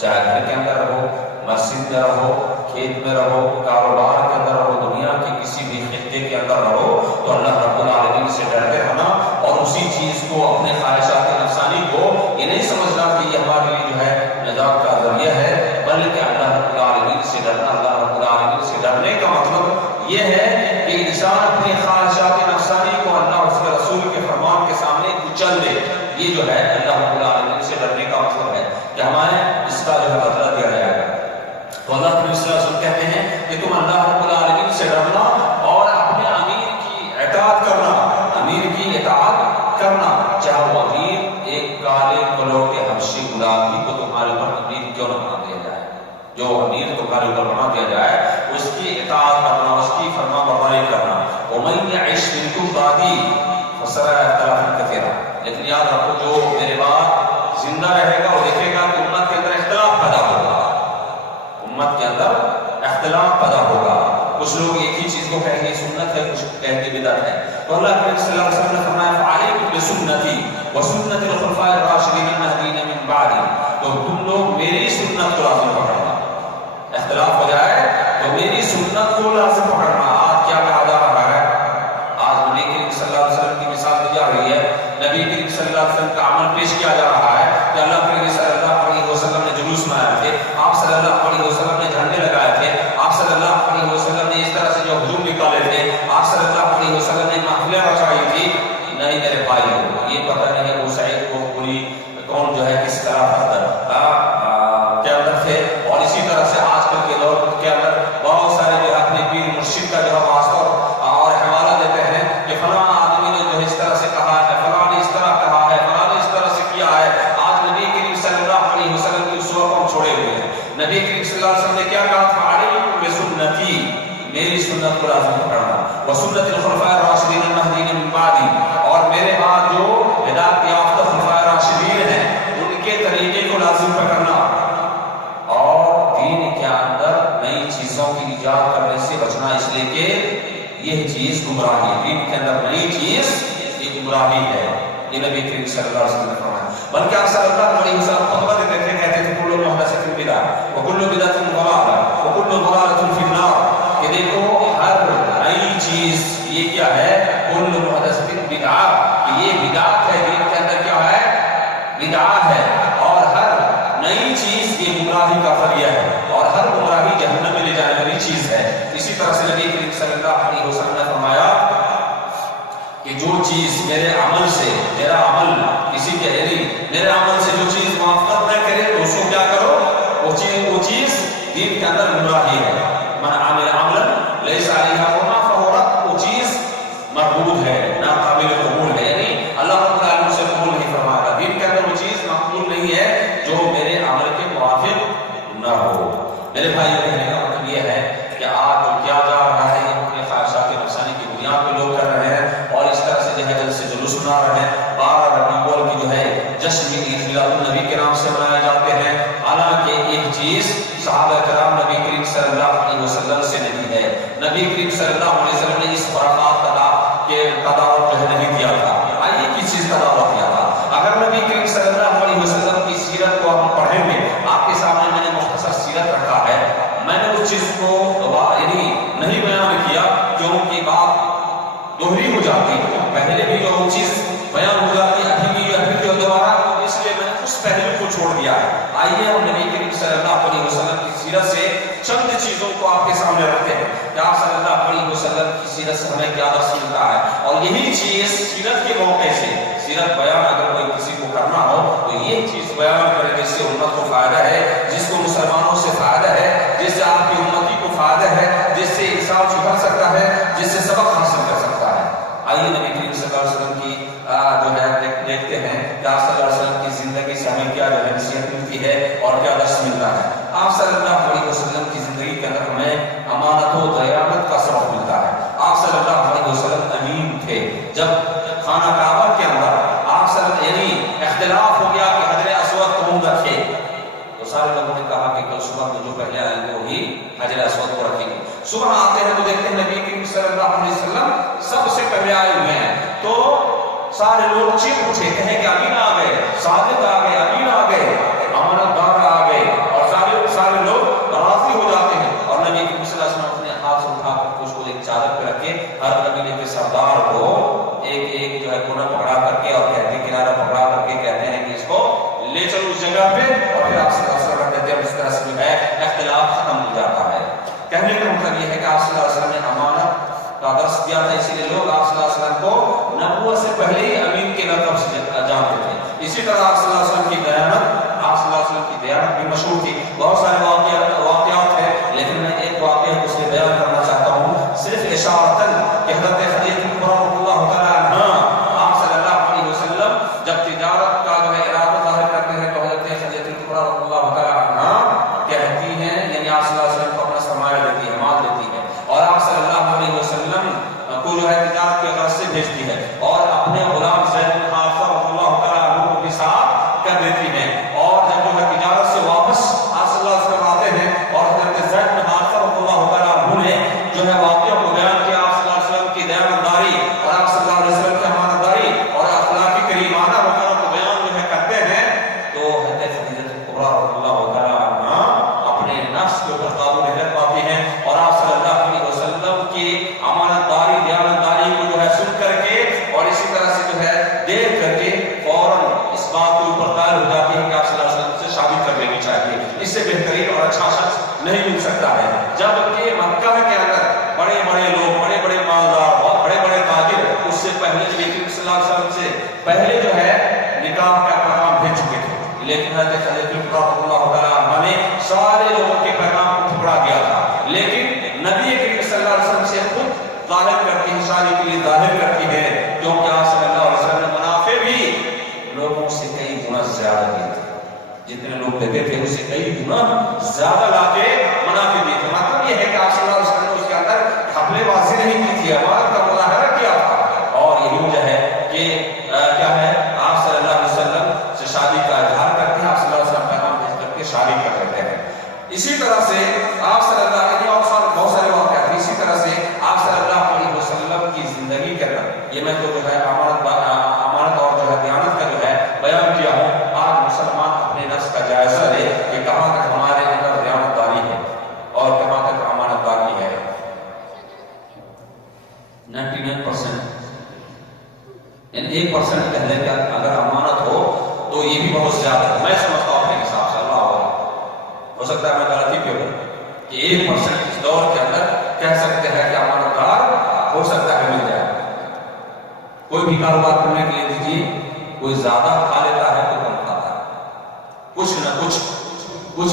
چاہے گھر کے اندر رہو، مسجد میں رہو، کھیت میں رہو، کاروبار کے اندر رہو، دنیا کے کسی بھی خطے کے اندر رہو، تو اللہ رب العالمین سے ڈرتے رہنا، اور اسی چیز کو اپنے خواہشات نفسانی کو یہ نہیں سمجھنا کہ یہ ہمارے لیے جو ہے نجات کا ذریعہ ہے، بلکہ اللہ رب العالمین سے ڈرنا، اللہ رب العالمین سے ڈرنے کا مطلب یہ ہے کہ انسان اپنی خواہشات نفسانی کو اللہ اس کے رسول کے فرمان کے سامنے کچل دے، یہ جو کہ ہمیں اس کا جو ہے بدلہ دیا جائے گا۔ تو اللہ کے نبی صلی اللہ علیہ وسلم کہتے ہیں کہ تم اللہ رب العالمین سے ڈرنا اور اپنے امیر کی اطاعت کرنا، امیر کی اطاعت کرنا، چاہے وہ امیر ایک کالے کلوٹے حبشی غلام بھی کو تمہارے اوپر امیر کیوں نہ بنا دیا جائے، جو امیر تمہارے اوپر بنا دیا جائے اس کی اطاعت کرنا، اس کی فرما برداری کرنا۔ وَمَن يَعِشْ مِنكُمْ بَعْدِي فَسَيَرَى اخْتِلَافًا كَثِيرًا، لیکن یاد رکھو جو میرے بعد زندہ رہے گا وہ دیکھے گا کہ امت کے اندر اختلاف پیدا ہوگا، امت کے اندر اختلاف پیدا ہوگا، کچھ لوگ ایک ہی چیز کو کہیں گے سنت ہے، کچھ کہیں گے بدعت ہے۔ تو اللہ کے نبی صلی اللہ علیہ وسلم نے فرمایا فَعَلَيْكُمْ بِسُنَّتِي وَسُنَّتِ الْخُلَفَاءِ الرَّاشِدِينَ الْمَهْدِيِّينَ مِن بَعْدِي، تو تم لوگ میری سنت کو لازم پکڑنا، اختلاف ہو جائے تو میری سنت کو لازم پکڑنا۔ آج کیا کہا جا رہا ہے؟ آج نبی کریم صلی اللہ علیہ وسلم کی مثال دی جا رہی ہے، نبی کریم صلی اللہ علیہ وسلم کا عمل پیش کیا جا رہا ہے کہ اللہ کے نبی صلی اللہ علیہ وسلم نے جلوس منائے تھے، آپ صلی اللہ علیہ وسلم نے جھنڈے لگائے تھے، آپ صلی اللہ علیہ وسلم نے اس طرح سے جو ہجوم نکالے تھے، آپ صلی اللہ علیہ وسلم نے محفلیں رچائی تھی۔ نہیں میرے بھائی، یہ پتہ نہیں ہے وہ سعید کو پوری کون جو ہے کس طرح کے اندر تھے، اور اسی طرح سے آج کل کے دور کے اندر بہت سارے جو اپنے پیر مرشد کا جو ہے واسطہ اور حوالہ دیتے ہیں کہ فلاں آدمی نے جو ہے اس طرح سے کہا ہے، فلاں نے اس طرح کہا ہے، فلاں نے اس طرح سے کیا ہے۔ آج نبی کریم صلی اللہ علیہ وسلم کی اسوہ کو ہم چھوڑے ہوئے ہیں۔ نبی کریم صلی اللہ علیہ وسلم نے کیا کہا تھا؟ علیکم بسنتی، میری سنت کو لازم پکڑنا، وسنت الخلفاء الراشدین المہدیین من بعدی، اور میرے بعد جو ہدایت یافتہ خلفاء راشدین ہیں ان کے طریقے کو لازم پکڑنا، اور دین کے اندر نئی چیزوں کی ایجاد کرنے سے بچنا، اس لیے کہ یہ چیز گمراہی ہے، دین کے اندر نئی چیز یہ گمراہی ہے، یہ نبی کریم صلی اللہ علیہ وسلم نے فرمایا۔ بلکہ آپ صلی اللہ علیہ وسلم خطبہ دیتے تھے، کہتے تھے کل محدثۃ بدعہ وکل بدعۃ ضلالہ وکل ضلالۃ فی النار، کہ دیکھو ہر نئی چیز یہ کیا ہے؟ کل محدثۃ بدعہ، کہ یہ بدعت ہے، دین کے اندر کیا ہے؟ بدعہ ہے، اور ہر نئی چیز یہ گمراہی کا ذریعہ ہے، اور ہر گمراہی جہنم میں لے جانے والی چیز ہے۔ اسی طرح سے نبی کریم صلی اللہ علیہ وسلم نے فرمایا کہ جو چیز میرے عمل سے، میرا عمل کسی کے میرے عمل سے جو چیز موافقت نہ کرے تو اس کو کیا کرو؟ وہ چیز دین کے اندر گمراہی ہے۔ من عمل عملا لیس علیہ امرنا فہو رد، وہ چیز مردود ہے، ناقابل قبول ہے، یعنی اللہ رب العالمین سے قبول نہیں فرمائے گا، دین کے اندر وہ چیز مقبول نہیں ہے جو میرے عمل کے موافق نہ ہو۔ میرے بھائی کہنے کا مطلب یہ ہے کہ آج جو کیا جا رہا ہے یہ اپنے خواہشات نفسانی کی بنیاد پہ لوگ کر رہے ہیں، اور اس طرح سے جو ہے جلد سے جلوس بنا رہے ہیں۔ 12 ربیع الاول کی جو ہے جشن عید میلاد النبی کے نام سے منائے جاتے ہیں، حالانکہ ایک چیز صحابہ کرام نبی کریم صلی اللہ علیہ وسلم سے نہیں ہے۔ نبی کریم صلی اللہ علیہ وسلم نے اس برکات کا دعوت جو ہے نہیں دیا تھا۔ آئیے کس چیز کا دعوت دیا تھا؟ اگر نبی کریم صلی اللہ علیہ وسلم کی سیرت کو ہم پڑھیں گے، آپ کے سامنے میں نے مختصر سیرت رکھا ہے، میں نے اس چیز کو یعنی نہیں بیان کیا کیونکہ بات دوہری ہو جاتی ہے، پہلے بھی جو چیز بیان ہو جاتی ہے ابھی بھی دوبارہ، اس لیے میں نے اس پہلو کو چھوڑ دیا ہے۔ آئیے ہم نبی کریم صلی اللہ علیہ وسلم کی سیرت سے چند چیزوں کو آپ کے سامنے رکھتے ہیں کہ آپ صلی اللہ علیہ وسلم کی سیرت سے ہمیں کیا درس ملتا ہے، اور یہی چیز سیرت کے موقع سے، سیرت بیان اگر کوئی کسی کو کرنا ہو تو یہ چیز بیان کرے جس سے امت کو فائدہ ہے، جس کو مسلمانوں سے فائدہ ہے، جس سے آپ کی امتی کو فائدہ ہے، جس سے انسان سدھر سکتا ہے، جس سے سبق حاصل کر سکتا ہے۔ آئیے نبی کریم صلی اللہ علیہ وسلم کی جو ہے دیکھتے ہیں کہ آپ صلی اللہ علیہ وسلم کی زندگی سے ہمیں کیا جو ہے نصیحت ملتی ہے اور کیا درس ملتا ہے۔ آپ صلی اللہ علیہ وسلم کی زندگی کے اندر ہمیں امانت و دیانت کا سبق ملتا ہے۔ آپ صلی اللہ علیہ وسلم امین تھے۔ جب خانہ کعبہ کے اندر آپ یعنی اختلاف ہو گیا کہ حجر اسود کون رکھے، تو سارے لوگوں نے کہا کہ کل صبح میں جو پہلے آئیں گے وہی حجر اسود کو رکھیں گے۔ صبح آتے ہیں تو دیکھتے ہیں نبی کریم صلی اللہ علیہ وسلم سب سے پہلے آئے ہوئے ہیں، تو سارے لوگ چیخ اٹھے، کہیں کہ امین آ گئے، صادق آ گئے، امین آ گئے، امانت دار آ گئے، اور سارے لوگ راضی ہو جاتے ہیں، اور نبی کریم صلی اللہ علیہ وسلم اپنے ہاتھ سے اٹھا کر اس کو ایک چادر پہ رکھ کے ہر قبیلے کے سردار کو ایک جو ہے کونا پکڑا کر کے اور کہتے ہیں کنارہ پکڑا کر کے کہتے ہیں کہ اس کو لے چلو اس جگہ پہ، اور پھر آپ صلی اللہ علیہ وسلم رکھ دیتے ہیں، اور اس طرح سے جو ہے اختلاف ختم ہو جاتا ہے۔ کہنے کا مطلب یہ ہے کہ آپ صلی اللہ علیہ وسلم نے امانت کا درس دیا تھا، اسی لیے لوگ آپ صلی اللہ علیہ وسلم کو نبوت سے پہلے ہی امین کے لقب سے جانتے تھے۔ اسی طرح آپ صلی اللہ علیہ وسلم کی دیانت، آپ صلی اللہ علیہ وسلم کی مشہور تھی. بہت سارے واقعات ہیں لیکن میں ایک واقعہ اس کے بیان کرنا چاہتا ہوں صرف اشارتاً کہ حضرت خدیجہ کبریٰ رضی اللہ تعالیٰ عنہا آپ صلی اللہ علیہ وسلم جب تجارت کا جو ہے ارادہ ظاہر کرتے ہیں تو حضرت خدیجہ کبریٰ رضی اللہ تعالیٰ عنہا کہتی ہیں یعنی آپ صلی اللہ علیہ وسلم کو اپنا سرمایہ دیتی ہے مال دیتی ہے اور آپ صلی اللہ علیہ وسلم کو جو ہے تجارت کے غرض سے بھیجتی ہے اور اپنے غلام زید بن حارثہ رضی اللہ تعالیٰ عنہ کو بھی ساتھ کر دیتی ہے اور جب جو ہے تجارت سے واپس آپ صلی اللہ علیہ وسلم آتے ہیں اور حضرت زید بن حارثہ رضی اللہ تعالیٰ عنہ نے جو ہے واقعہ کو بیان کیا آپ صلی اللہ علیہ وسلم کی دیانتداری اور آپ صلی اللہ علیہ وسلم کی امانتداری اور اخلاقی کریمانہ وغیرہ کو بیان جو ہے کرتے ہیں تو حضرت خدیجہ کبریٰ رضی اللہ تعالیٰ عنہا اپنے نفس کے اوپر قابو نہیں رکھ پاتی ہیں اور آپ صلی اللہ علیہ وسلم کی امانتداری دیانتداری کو جو ہے سن کر کے اور اسی طرح سے جو ہے دیکھ کر کے فوراً اس بات کے اوپر قائل ہو جاتی ہے کہ آپ صلی اللہ علیہ وسلم سے شادی کر لینی چاہیے. اس سے بہترین اور اچھا شخص نہیں مل سکتا ہے. جبکہ مکہ کے اندر بڑے بڑے لوگ بڑے بڑے مالدار اور بڑے بڑے تاجر اس سے پہلے نبی کریم صلی اللہ علیہ وسلم سے پہلے جو ہے نکاح کا پیغام بھیج چکے تھے لیکن حضرت خدیجہ کبریٰ رضی اللہ تعالیٰ عنہا نے سارے لوگوں کے پیغام کو ٹھکرا دیا تھا لیکن نبی کریم صلی اللہ علیہ وسلم سے خود ظاہر کرتی ہے شادی کے لیے ظاہر کرتی ہے کیونکہ آپ صلی اللہ علیہ وسلم نے منافع بھی لوگوں سے کئی گنا زیادہ دیے تھے. جتنے لوگ دیتے تھے اس سے کئی گنا زیادہ لا کے منافع دیے تھے. مطلب یہ ہے کہ آپ صلی اللہ علیہ وسلم نے اس کے اندر حملے بازی نہیں کی تھی امانت کا مظاہرہ کیا تھا اور یہی وجہ ہے کہ کیا ہے آپ صلی اللہ علیہ وسلم سے شادی کا اظہار کرتے ہیں آپ صلی اللہ علیہ وسلم پیغام بھیج کر کے شادی کر لیتے ہیں. اسی طرح سے آپ صلی اللہ علیہ وسلم اور بہت سارے واقعات ہیں. اسی طرح سے آپ صلی اللہ علیہ وسلم کی زندگی کے اندر یہ میں تو جو ہے امانت اور جو ہے دیانت کا جو ہے بیان کیا ہوں. آج مسلمان اپنے نفس کا جائزہ لے کہ کہاں تک ہمارے اندر دیانتداری ہے اور کہاں تک امانت داری ہے. 99% یعنی 1% کہنے کا اگر امانت ہو تو یہ بھی بہت زیادہ ہے. میں سمجھتا ہوں اپنے حساب سے اللہ ہو سکتا ہے میں غلطی پہ ہوں کہ 1% اس دور کے اندر کہہ سکتے ہیں کہ امانت دار ہو سکتا ہے مل جائے. کوئی بھی کاروبار کرنے کے لیے دیجیے کوئی زیادہ کھا لیتا ہے کوئی کم کھاتا ہے. کچھ نہ کچھ اس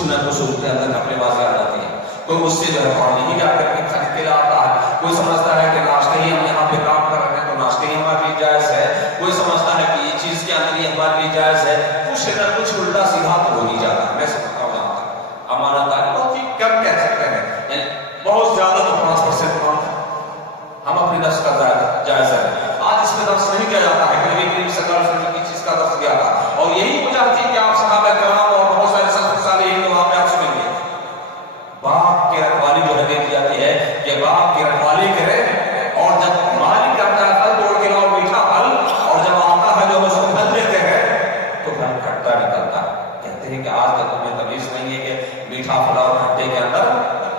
کے اندر اپنے بازی آ جاتی ہے. کوئی مجھ سے جو ہے پڑھنے ہی جا کر کے خرید کے لاتا ہے. کوئی سمجھتا ہے کہ ناشتے ہی ہم یہاں پہ کام کر رہے ہیں تو ناشتے ہی ہمارے لیے جائز ہے. کوئی سمجھتا ہے کہ یہ چیز کے اندر یہ ہمارے لیے جائز ہے. کچھ نہ کچھ الٹا سیدھا تو ہو ہی جاتا ہے. میں سمجھتا ہوں یہاں تک امانت داری بہت ہی کم کہہ سکتے ہیں یعنی بہت زیادہ تو 5% ہم اپنے نفس کا جائزہ لیں. آج اس میں درس نہیں کیا جاتا ہے کہ نبی کریم صلی اللہ علیہ وسلم کی چیز کا درس دیا تھا اور یہی وجہ تھی کہ آپ صحابہ کرام اور بہت سارے سلف صالحین کے واقعات سنیں گے. باغ کی رکھوالی جو ہے دے دی جاتی ہے کہ باغ کی رکھوالی کرے اور جب مالک کرتا ہے پھل توڑ کے لاؤ میٹھا پھل اور جب آتا ہے جو اس کو پھل دیتے ہیں تو پھل کھٹا نکلتا ہے. کہتے ہیں کہ آج تک تمہیں تمیز نہیں ہے کہ میٹھا پھل اور کھٹے کے اندر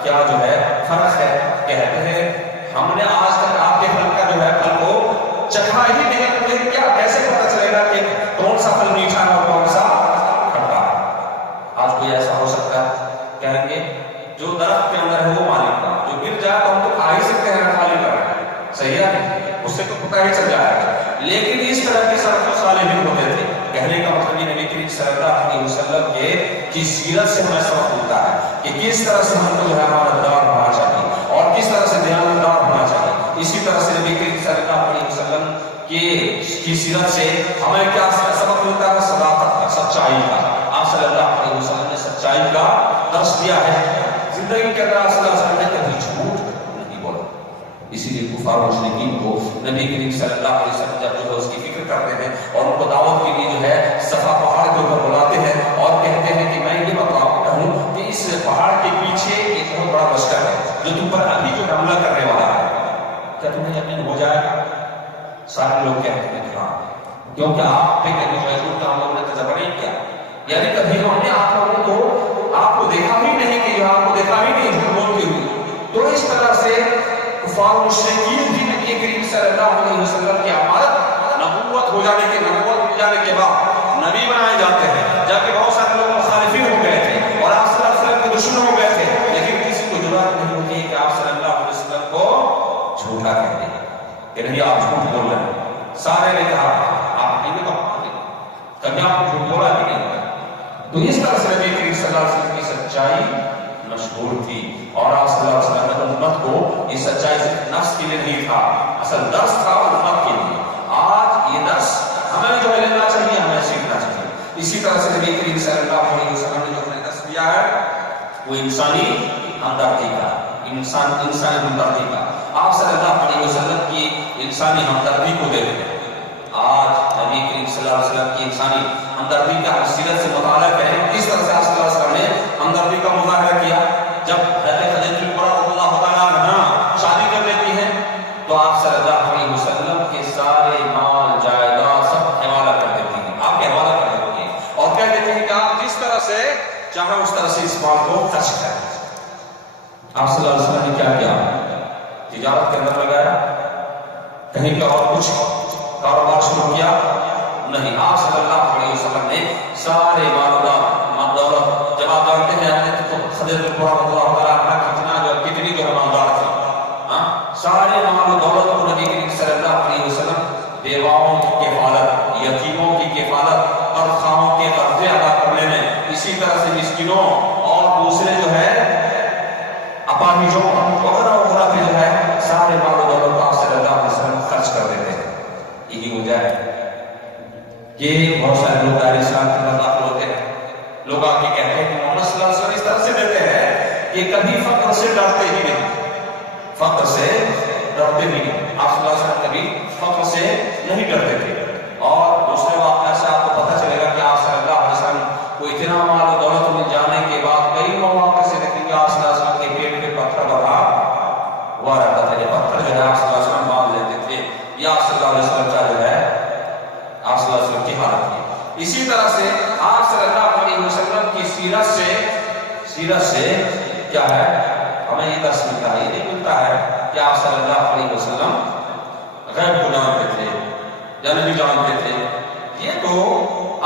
کیا جو ہے فرق ہے. کہتے ہیں ہم نے آج تک آپ کے پھل کا جو ہے پھل کو چکھا ہی نہیں. تمہیں کیا کیسے پتہ چلے گا کہ کون سا پھل میٹھا ہے اور کون سا کھٹا ہے. آج کوئی ایسا ہو سکتا ہے کہیں گے جو درخت کے اندر ہے وہ مالک کا, جو گر جائے تو ہم تو کھا ہی سکتے ہیں خالی کر رہے ہیں, صحیح ہے, اس سے تو پتہ ہی چل جائے گا. لیکن اس طرح کے سلف صالحین ہوتے تھے. کہنے کا مطلب یہ نبی کریم صلی اللہ علیہ وسلم کی سیرت سے ہمیں سبق ملتا ہے کہ کس طرح سے ہم کو جو ہے امانتدار ہونا چاہیے اور کس طرح سے دیانتدار ہونا چاہیے. اسی طرح سے نبی کریم صلی اللہ علیہ وسلم کی سیرت سے ہمیں کیا سبق ملتا ہے؟ صداقت کا, سچائی کا. آپ صلی اللہ علیہ وسلم نے سچائی کا درس دیا ہے. زندگی کے اندر آپ صلی اللہ علیہ وسلم نے کبھی جھوٹ نہیں بولا. اسی لیے کفار مشرکین کو نبی کریم صلی اللہ علیہ وسلم جب جو ہے اس کی فکر کرتے ہیں اور ان کو دعوت کے لیے جو ہے صفا پہاڑ کے اوپر بلاتے ہیں اور کہتے ہیں کہ میں یہ بتاتا ہوں کہ اس پہاڑ کے پیچھے ایک بہت بڑا لشکر ہے جو تم پر ابھی جو حملہ کرنے والا ہے, کیا تمہیں یقین ہو جائے گا؟ سارے لوگ کہتے ہیں کہ ہاں, کیونکہ آپ پہ کہیں محدود کام لوگوں نے تجربہ نہیں کیا. یعنی کبھی ہم نے آپ لوگوں کو آپ کو دیکھا بھی نہیں کہ آپ کو دیکھا بھی نہیں جھوٹ بولتے ہوئے. تو اس طرح سے کفار مشرکین بھی نبی کریم صلی اللہ علیہ وسلم کی امانت نبوت ہو جانے کے بعد نبی بنائے جاتے ہیں, جبکہ بہت سارے لوگ مخالفین ہو گئے تھے اور آپ صلی اللہ علیہ وسلم کے دشمن ہو گئے تھے, لیکن کسی کو جرأت نہیں ہوتی کہ آپ صلی اللہ علیہ وسلم کو جھوٹا کہتے ہیں کہ نہیں آپ جھوٹ بول رہے ہیں. سارے نے کہا آپ نہیں تو کبھی آپ کو جھوٹ بولا بھی نہیں. تو اس طرح سے نبی کریم صلی اللہ علیہ سچائی مشہور تھی، اور آپ صلی اللہ علیہ وسلم نے امت کو یہ سچائی صرف نفس کے لیے نہیں تھا، اصل درس تھا امت کے لیے۔ آج یہ درس ہمیں جو ہے لینا چاہیے، ہمیں سیکھنا چاہیے۔ اسی طرح سے نبی کریم صلی اللہ علیہ وسلم نے جو ہمیں درس دیا ہے وہ انسانی ہمدردی کا، انسانی ہمدردی کا۔ آپ صلی اللہ علیہ وسلم کی انسانی ہمدردی کو دیکھتے ہیں۔ آج نبی کریم صلی اللہ علیہ وسلم کی انسانی ہمدردی کا سیرت سے مطالعہ کریں، کس طرح سے آپ صلی اللہ علیہ وسلم نے ہمدردی کا مظاہرہ کیا۔ جب حضرت خدیجہ کبریٰ رضی اللہ تعالیٰ عنہا شادی کر لیتی ہیں تو آپ صلی اللہ علیہ وسلم کے سارے مال جائیداد سب حوالہ کر دیتی ہیں، آپ کے حوالہ کر دیتی ہیں، اور کہہ دیتی ہیں کہ آپ جس طرح سے چاہیں اس طرح سے اس مال کو خرچ کریں۔ آپ صلی اللہ علیہ وسلم نے کیا کیا؟ تجارت کے اندر لگایا؟ کہیں پہ اور کچھ کاروبار شروع کیا؟ نہیں، آپ صلی اللہ علیہ وسلم نے سارے مال دولت، جب آپ جانتے ہیں خدیجہ کبریٰ رضی اللہ تعالیٰ عنہا کتنی جو مالدار تھی، سارے مال و دولت کو نبی کریم صلی اللہ علیہ وسلم بیواؤں کی کفالت، یتیموں کی کفالت، قرضخواہوں کے قرضے ادا کرنے میں، اسی طرح سے مسکینوں اور دوسرے جو ہے اپاہجوں وغیرہ وغیرہ پہ جو ہے سارے مال و دولت آپ صلی اللہ علیہ وسلم خرچ کر دیتے ہیں۔ یہی وجہ ہے کہ بہت سارے لوگ دائرہ اسلام کے اندر داخل ہوتے ہیں، لوگ آ کے کہتے ہیں کہ محمد صلی اللہ علیہ وسلم اس طرح سے دیتے ہیں کہ کبھی فقر سے ڈرتے ہی نہیں، فقر سے ڈرتے ہی نہیں۔ آپ صلی اللہ علیہ وسلم کبھی فقر سے نہیں ڈرتے تھے۔ اور دوسرے واقعہ سے آپ کو پتہ چلے گا کہ آپ صلی اللہ علیہ وسلم کو اتنا مال و دولت مل جانے کے بعد کئی مواقع سے دیکھیں گے آپ صلی اللہ علیہ وسلم کے پیٹ پہ پتھر بھرا ہوا رہتا تھا، یہ پتھر جو ہے آپ صلی اللہ علیہ وسلم باندھ لیتے تھے، یا آپ صلی اللہ علیہ وسلم کا جو ہے آپ صلی اللہ علیہ وسلم کی حالت کی۔ اسی طرح سے آپ صلی اللہ علیہ وسلم کی سیرت سے کیا ہے، ہمیں یہ درس ملتا ہے، یہ نہیں ملتا ہے کہ آپ صلی اللہ علیہ وسلم غیب کو جانتے تھے یا نہیں جانتے تھے۔ یہ تو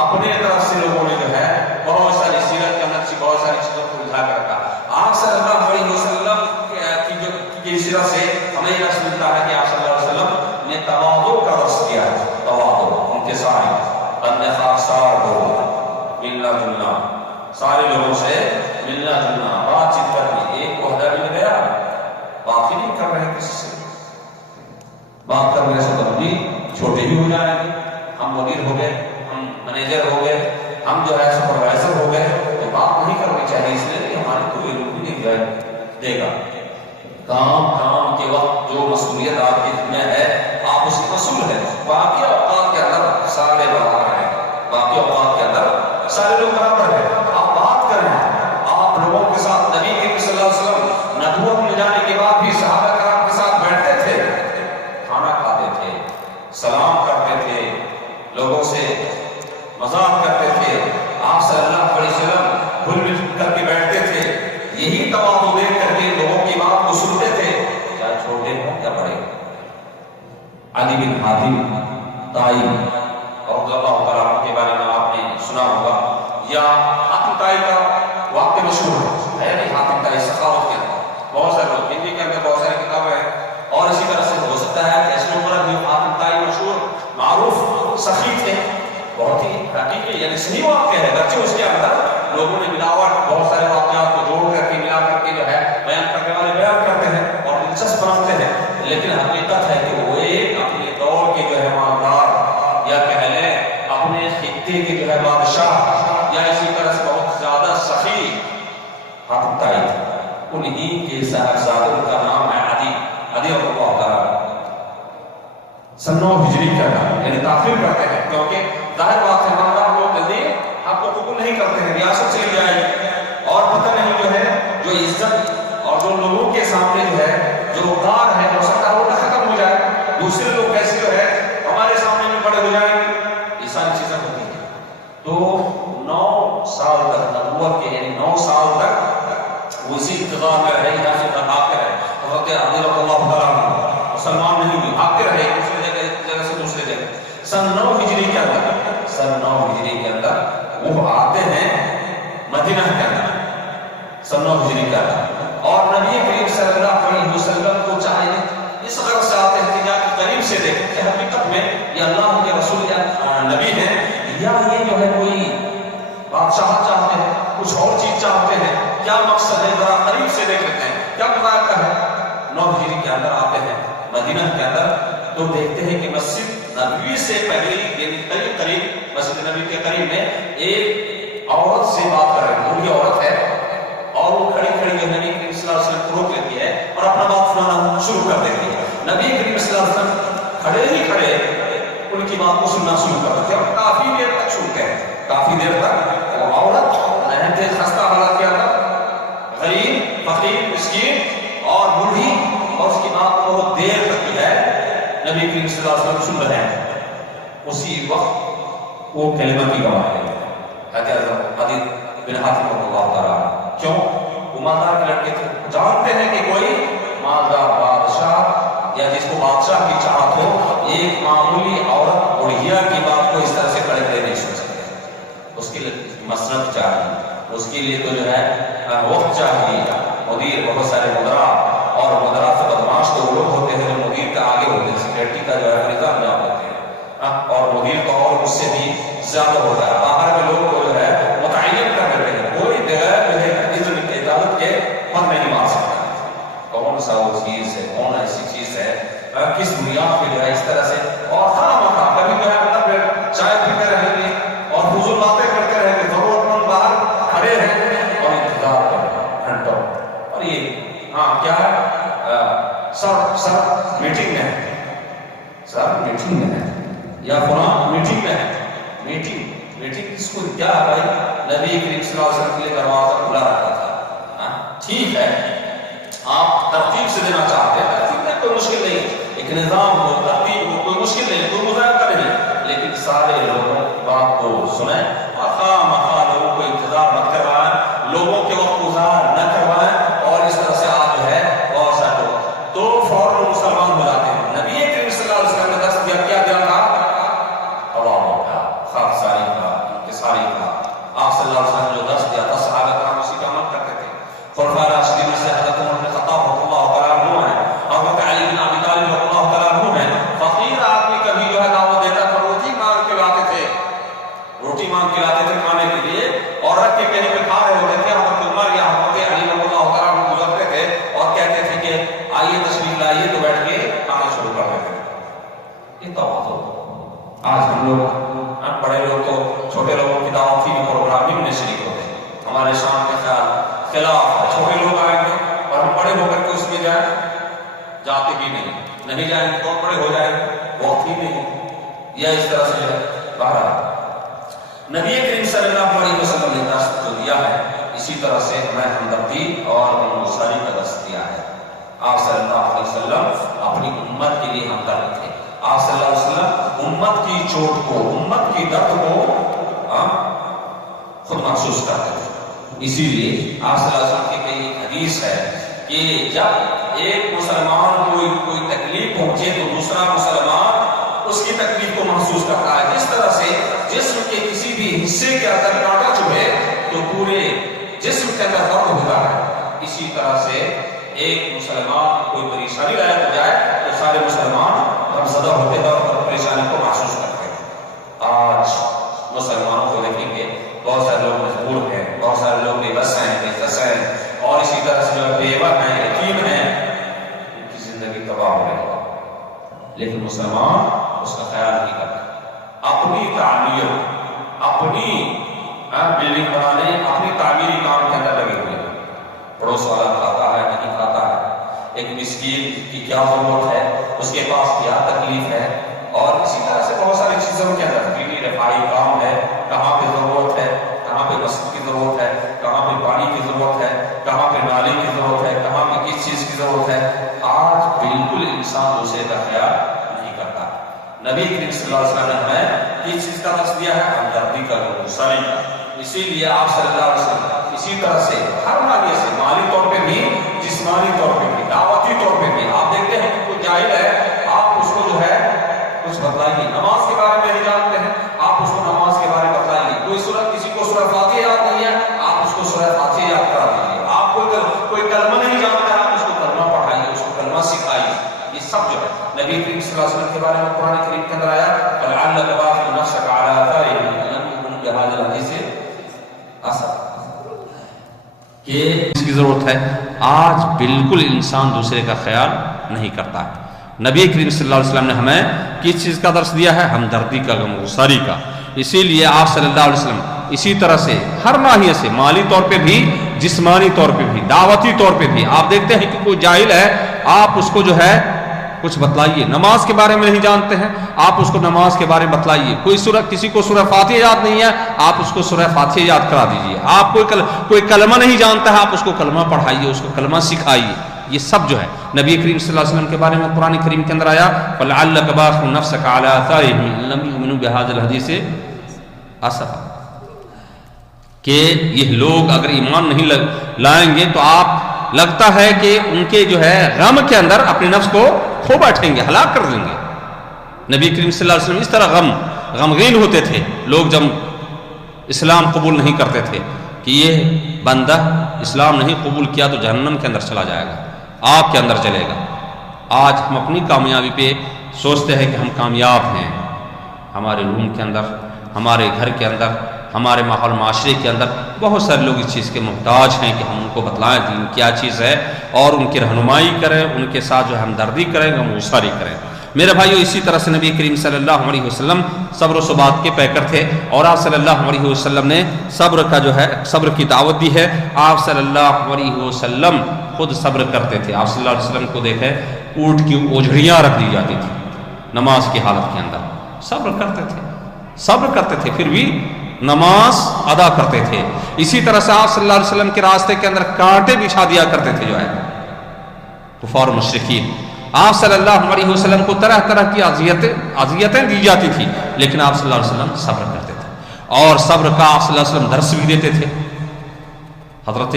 اپنے طرف سے لوگوں نے جو ہے بہت ساری سیرت کے اندر بہت ساری چیزوں کو اٹھا کر رکھا۔ آپ صلی اللہ علیہ وسلم کی سیرت سے ہمیں یہ درس ملتا ہے کہ آپ صلی اللہ علیہ وسلم نے تواضع کا درس کیا ہے، تواضع، انکساری، بندے خاکسار ہو، ملنا جلنا، سارے لوگوں سے ملنا جلنا، بات چیت کرنی۔ ایک کو عہدہ مل گیا، بات ہی نہیں کر رہے کسی سے، بات کرنے سے تو ہم بھی چھوٹے ہی ہو جائیں گے، ہم مدیر ہو گئے، ہم مینیجر ہو گئے، ہم جو ہے سپروائزر ہو گئے، تو بات نہیں کرنی چاہیے، اس لیے ہماری کوئی روح بھی نہیں دے گا۔ کام کے وقت جو مسئولیت آپ کی ذمہ ہے آپ اس کے مسئول ہیں، باقی اوقات کے اندر سارے برابر ہیں، باقی اوقات کے اندر سارے لوگ برابر ہیں۔ آپ بات کریں، آپ لوگوں کے ساتھ نبی کریم صلی اللہ علیہ وسلم نبوت مل جانے کے بعد بھی صحابہ کرام کے ساتھ بیٹھتے تھے، کھانا کھاتے تھے، سلام کرتے تھے، لوگوں سے مذاق کرتے تھے، آپ صلی اللہ علیہ وسلم گھل مل کر کے بیٹھتے تھے، یہی تواضع دیکھ کر کے لوگوں کی بات کو سنتے تھے، چاہے چھوٹے ہوں یا بڑے۔ علی بن حاتم طائی رضی اللہ تعالیٰ عنہ کے بارے میں آپ نے سنا ہوگا، یا حاتم طائی کا واقعہ مشہور ہے نہیں، حاتم طائی سخاوت کے اندر بہت سارے لوگ، ہندی کے اندر بہت ساری کتابیں ہیں، اور اسی طرح سے ہو سکتا ہے کہ ایسے عمر بھی حاتم طائی مشہور معروف سخی تھے، بہت ہی حقیقی یعنی صحیح واقعہ ہے، بچے اس کے اندر لوگوں نے ملاوٹ بہت سارے واقعات کو جوڑ کر کے ملا کر کے جو ہے بیان کرنے والے بیان کرتے ہیں اور دلچسپ بناتے ہیں، لیکن حقیقت ہے کہ وہ ایک اپنے دور کے جو ہے مالدار، یا کہہ لیں اپنے خطے کے جو ہے بادشاہ، یا اسی طرح سے بہت زیادہ سخی حاتم طائی، انہی کے صاحبزادے کا نام ہے عدی رضی اللہ تعالیٰ۔ سن 9 ہجری کا یعنی تاخیر کرتے ہیں، کیونکہ ظاہر بات ہے مالدار لوگ جلدی آپ کو قبول نہیں کرتے ہیں، ریاست چلی جائے گی، اور پتہ نہیں جو ہے جو عزت اور جو لوگوں کے سامنے جو ہے جو وقار ہے ہو سکتا ہے وہ ختم ہو جائے، دوسرے لوگ کیسے جو ہے ہمارے سامنے میں بڑے ہو جائیں گے، یہ ساری چیزیں ہوتی ہیں۔ تو 9 سال تک نبوت کے یعنی 9 سال تک وہ اسی انتظار میں رہے، یہاں سے بھاگتے رہے، حضرت علی رضی اللہ تعالیٰ مسلمان نہیں ہوئے، بھاگتے رہے دوسرے جگہ سے دوسرے جگہ۔ سن 9 ہجری کے اندر وہ آتے ہیں مدینہ کے اندر، سن 9 ہجری کے اندر، اور نبی کریم صلی اللہ علیہ وسلم کو چاہے اس غرض سے آتے ہیں کہ جا کے قریب سے دیکھیں کہ حقیقت میں یہ اللہ کے رسول یا نبی ہیں، یا یہ جو ہے کوئی بادشاہ چاہتے ہیں، کچھ اور چیز چاہتے ہیں، کیا مقصد ہے ذرا قریب سے دیکھ لیتے ہیں. کیا مذاکرہ ہے؟ 9 ہجری کے اندر آتے ہیں مدینہ کے اندر تو دیکھتے ہیں کہ مسجد نبوی سے پہلے قریب مسجد نبوی کے قریب میں ایک عورت سے بات کر رہے ہیں. بوڑھی عورت ہے اور وہ کھڑی کھڑی جو نبی کریم صلی اللہ علیہ وسلم کو روک لیتی ہے اور اپنا بات سنانا شروع کر دیتی ہے. نبی کریم صلی اللہ علیہ وسلم کھڑے ہی کھڑے ان کی بات کو سننا شروع کر دیتے ہیں اور کافی دیر تک سنتے ہیں. کافی دیر تک وہ عورت رہتے خستہ حالات کیا تھا, غریب فقیر مسکین اور بوڑھی, اور اس کی بات بہت دیر تک جو ہے نبی کریم صلی اللہ علیہ وسلم سن رہے ہیں. اسی وقت وہ کلمہ کی گواہ ہے حدیث بن حاتم رضی اللہ تعالیٰ. کیوں؟ وہ مالدار کے لڑکے تھے, جانتے ہیں کہ کوئی مالدار بادشاہ یا جس کو بادشاہ کی چاہت ہو ایک معمولی عورت بڑھیا کی بات کو اس طرح سے کھڑے کھڑے نہیں سن سکتے. اس کے لیے مسند چاہیے, اس کے لیے تو جو ہے وقت چاہیے. مدیر بہت سارے مدرا اور مدرا سے بدماش تو وہ لوگ ہوتے ہیں جو مدیر کا آگے ہوتے ہیں, سیکریٹری کا جو ہے نظام میں ہوتے ہیں, اور مدیر کا اور اس سے بھی زیادہ ہوتا ہے. باہر میں لوگ کو جو ہے متعین کر دیتے ہیں, کوئی بغیر جو ہے اذن اجازت کے پر نہیں مار سکتا. کون سا وہ چیز ہے, کون ایسی چیز ہے, کس بنیاد پہ جو ہے اس طرح سے, اور خواہ کبھی جو ہے مطلب چائے پیتے رہیں گے اور فضول باتیں کرتے رہیں گے, ضرورت مند باہر کھڑے ہیں اور انتظار کریں گھنٹوں. اور یہ ہاں کیا ہے, سر میٹنگ میں ہے, سر میٹنگ میں ہے, یا فلاں میٹنگ میں ہے. میٹنگ کس کو کیا ہے بھائی؟ نبی کریم صلی اللہ علیہ وسلم کے لیے دروازہ کھلا رہتا تھا. ٹھیک ہے, آپ ترتیب سے دینا چاہتے ہیں, ترتیب میں کوئی مشکل نہیں, ایک نظام ہو, ترتیب ہو, کوئی مشکل نہیں, کوئی مذاکرہ نہیں, لیکن سارے لوگوں بات کو سنیں اور خواہ لوگوں کو انتظار مت کروائیں, لوگوں کے وقت گزار نہ کروائیں, اور اس طرح سے آپ جو ہے بہت سارے لوگ تو فوراً مسلمان ہو جاتے ہیں. نبی کریم صلی اللہ علیہ وسلم نے دست دیا, کیا دیا تھا؟ عواموں کا, خاکساری کا, انکساری کا. آپ صلی اللہ علیہ وسلم نے جو دست دیا تھا صحابہ کرام اسی کا عمل کرتے تھے. خلفائے راشدین میں سے حضرت عمر بن خطاب رضی اللہ تعالیٰ عنہ ہیں, حضرت علی بن ابی طالب رضی اللہ تعالیٰ عنہ ہیں. فقیر آدمی کبھی جو ہے دعوت دیتا تھا, روٹی مانگ کے لاتے تھے کھانے کے لیے, اور رکھ کے کہیں پہ کھا رہے ہوتے تھے. حضرت عمر یا حضرت علی رضی اللہ تعالیٰ عنہ گزرتے تھے اور کہتے تھے کہ آئیے تشریف لائیے, تو بیٹھ کے کھانا شروع کر دیتے تھے. یہ تواضع. آج ہم لوگ بڑے لوگ تو چھوٹے لوگوں کی دعوت ہی پروگرام میں شریک ہوتے ہیں. ہمارے شام کے خلاف ہے, چھوٹے لوگ آئیں گے اور ہم بڑے ہو کر کے اس میں جائیں, جاتے بھی نہیں جائیں گے, بہت بڑے ہو جائیں گے, وقت ہی نہیں. یا اس طرح سے جو ہے باہر نبی کریم صلی اللہ علیہ وسلم نے دست جو دیا ہے, اسی طرح سے ہمیں ہمدردی اور انصاری کا دست دیا ہے. آپ صلی اللہ علیہ وسلم اپنی امت کے لیے ہمدرد تھے. آپ صلی اللہ علیہ وسلم امت کی چوٹ کو, امت کی درد کو خود محسوس کرتے تھے. اسی لیے آپ صلی اللہ علیہ وسلم کی کئی حدیث ہے کہ جب ایک مسلمان کوئی تکلیف پہنچے تو دوسرا مسلمان اس کی تکلیف کو محسوس کرتا ہے. جس طرح سے جسم کے کسی بھی حصے کے اندر کانٹا چبھے تو پورے جسم کے اندر درد ہوتا ہے, اسی طرح سے ایک مسلمان کوئی پریشانی لاحق ہو جائے تو سارے مسلمان غمزدہ ہوتے ہیں اور پریشانی کو محسوس کرتے ہیں. آج مسلمانوں کو دیکھیں گے بہت سارے لوگ مجبور ہیں, بہت سارے لوگ بے بس ہیں, بے کس ہیں, اور اسی طرح سے جو بیوہ ہیں, یتیم ہیں, ان کی زندگی تباہ ہو رہی ہے. لیکن مسلمان اس کا خیال نہیں کرتا. اپنی تعمیر, اپنی بلڈنگ بنانے, اپنی تعمیری کام کے اندر لگے ہوئے ہیں. پڑوس والا کھاتا ہے نہیں کھاتا ہے, ایک مسکین کی کیا ضرورت ہے, اس کے پاس کیا تکلیف ہے, اور اسی طرح سے بہت ساری چیزوں کے اندر دینی رفاہی کام ہے, کہاں پہ ضرورت ہے, کہاں پہ مسجد کی ضرورت ہے, کہاں پہ پانی کی ضرورت ہے, کہاں پہ نالی کی ضرورت ہے, کہاں پہ کس چیز کی ضرورت ہے. آج بالکل انسان دوسرے کا خیال نہیں کرتا. نبی کریم صلی اللہ علیہ وسلم نے ہمیں کس چیز کا درس دیا ہے؟ ہمدردی کا, انصاری کا. اسی لیے آپ صلی اللہ علیہ وسلم اسی طرح سے ہر معنی سے, مالی طور پہ بھی, جسمانی طور پہ بھی, دعوتی طور پہ بھی. آپ دیکھتے ہیں کہ کوئی جاہل ہے, آپ اس کو جو ہے کچھ بتائیے, نماز کے بارے میں نہیں جانتے ہیں, آپ اس کو نماز کے بارے میں بتائیے. کوئی سورت, کسی کو سورہ فاتحہ یاد نہیں ہے, آپ اس کو سورہ فاتحہ یاد کرا دیجیے. آپ کوئی کلمہ نہیں جانتا ہے, آپ اس کو کلمہ پڑھائیے, اس کو کلمہ سکھائیے. یہ سب جو ہے نبی کریم صلی اللہ علیہ وسلم کے بارے میں قرآن کریم کے اندر آیا, فَلَعَلَّكَ بَاخِعٌ نَفْسَكَ عَلَىٰ آثَارِهِمْ إِن لَمْ يُؤْمِنُوا بِهَٰذَا الْحَدِيثِ أَسَفًا. کہ اس کی ضرورت ہے. آج بالکل انسان دوسرے کا خیال نہیں کرتا ہے. نبی کریم صلی اللہ علیہ وسلم نے ہمیں کس چیز کا درس دیا ہے؟ ہمدردی کا، غمگساری کا. اسی لیے آپ صلی اللہ علیہ وسلم اسی طرح سے ہر ناحیے سے، مالی طور پہ بھی، جسمانی طور پہ بھی، دعوتی طور پہ بھی. آپ دیکھتے ہیں کہ کوئی جاہل ہے، آپ اس کو جو ہے کچھ بتلائیے، نماز کے بارے میں نہیں جانتے ہیں، آپ اس کو نماز کے بارے میں بتلائیے. کوئی سورہ، کسی کو سورہ فاتحہ یاد نہیں ہے، آپ اس کو سورہ فاتحہ یاد کرا دیجیے. آپ کوئی کلمہ نہیں جانتا ہے، آپ اس کو کلمہ پڑھائیے، اس کو کلمہ سکھائیے. یہ سب جو ہے نبی کریم صلی اللہ علیہ وسلم کے بارے میں قرآن کریم کے اندر آیا، فَلَعَلَّكَ بَاخِعٌ نَفْسَكَ عَلَىٰ آثَارِهِمْ إِن لَّمْ يُؤْمِنُوا بِهَٰذَا الْحَدِيثِ آسفا، کہ یہ لوگ اگر ایمان نہیں لائیں گے تو آپ لگتا ہے کہ ان کے جو ہے غم کے اندر اپنے نفس کو کھو بیٹھیں گے، ہلاک کر دیں گے. نبی کریم صلی اللہ علیہ وسلم اس طرح غمگین ہوتے تھے لوگ جب اسلام قبول نہیں کرتے تھے کہ یہ بندہ اسلام نہیں قبول کیا تو جہنم کے اندر چلا جائے گا، آگ کے اندر چلے گا. آج ہم اپنی کامیابی پہ سوچتے ہیں کہ ہم کامیاب ہیں. ہمارے روم کے اندر، ہمارے گھر کے اندر، ہمارے ماحول معاشرے کے اندر بہت سارے لوگ اس چیز کے محتاج ہیں کہ ہم ان کو بتلائیں دین کیا چیز ہے، اور ان کی رہنمائی کریں، ان کے ساتھ جو ہمدردی کریں، غمگساری کریں. میرے بھائیو، اسی طرح سے نبی کریم صلی اللہ علیہ وسلم صبر و ثبات کے پیکر تھے، اور آپ صلی اللہ علیہ وسلم نے صبر کا جو ہے صبر کی دعوت دی ہے. آپ صلی اللہ علیہ وسلم خود صبر کرتے تھے. آپ صلی اللہ علیہ وسلم کو دیکھیں، اونٹ کی اوجھڑیاں رکھ دی جاتی تھی نماز کی حالت کے اندر. صبر کرتے تھے پھر بھی نماز ادا کرتے تھے. اسی طرح سے آپ صلی اللہ علیہ وسلم کے راستے کے اندر کانٹے بچھا دیا کرتے تھے جو ہے کفار و مشرکین. آپ صلی اللہ علیہ وسلم کو طرح طرح کی اذیتیں دی جاتی تھی، لیکن آپ صلی اللہ علیہ وسلم صبر کرتے تھے، اور صبر کا آپ صلی اللہ علیہ وسلم درس بھی دیتے تھے. حضرت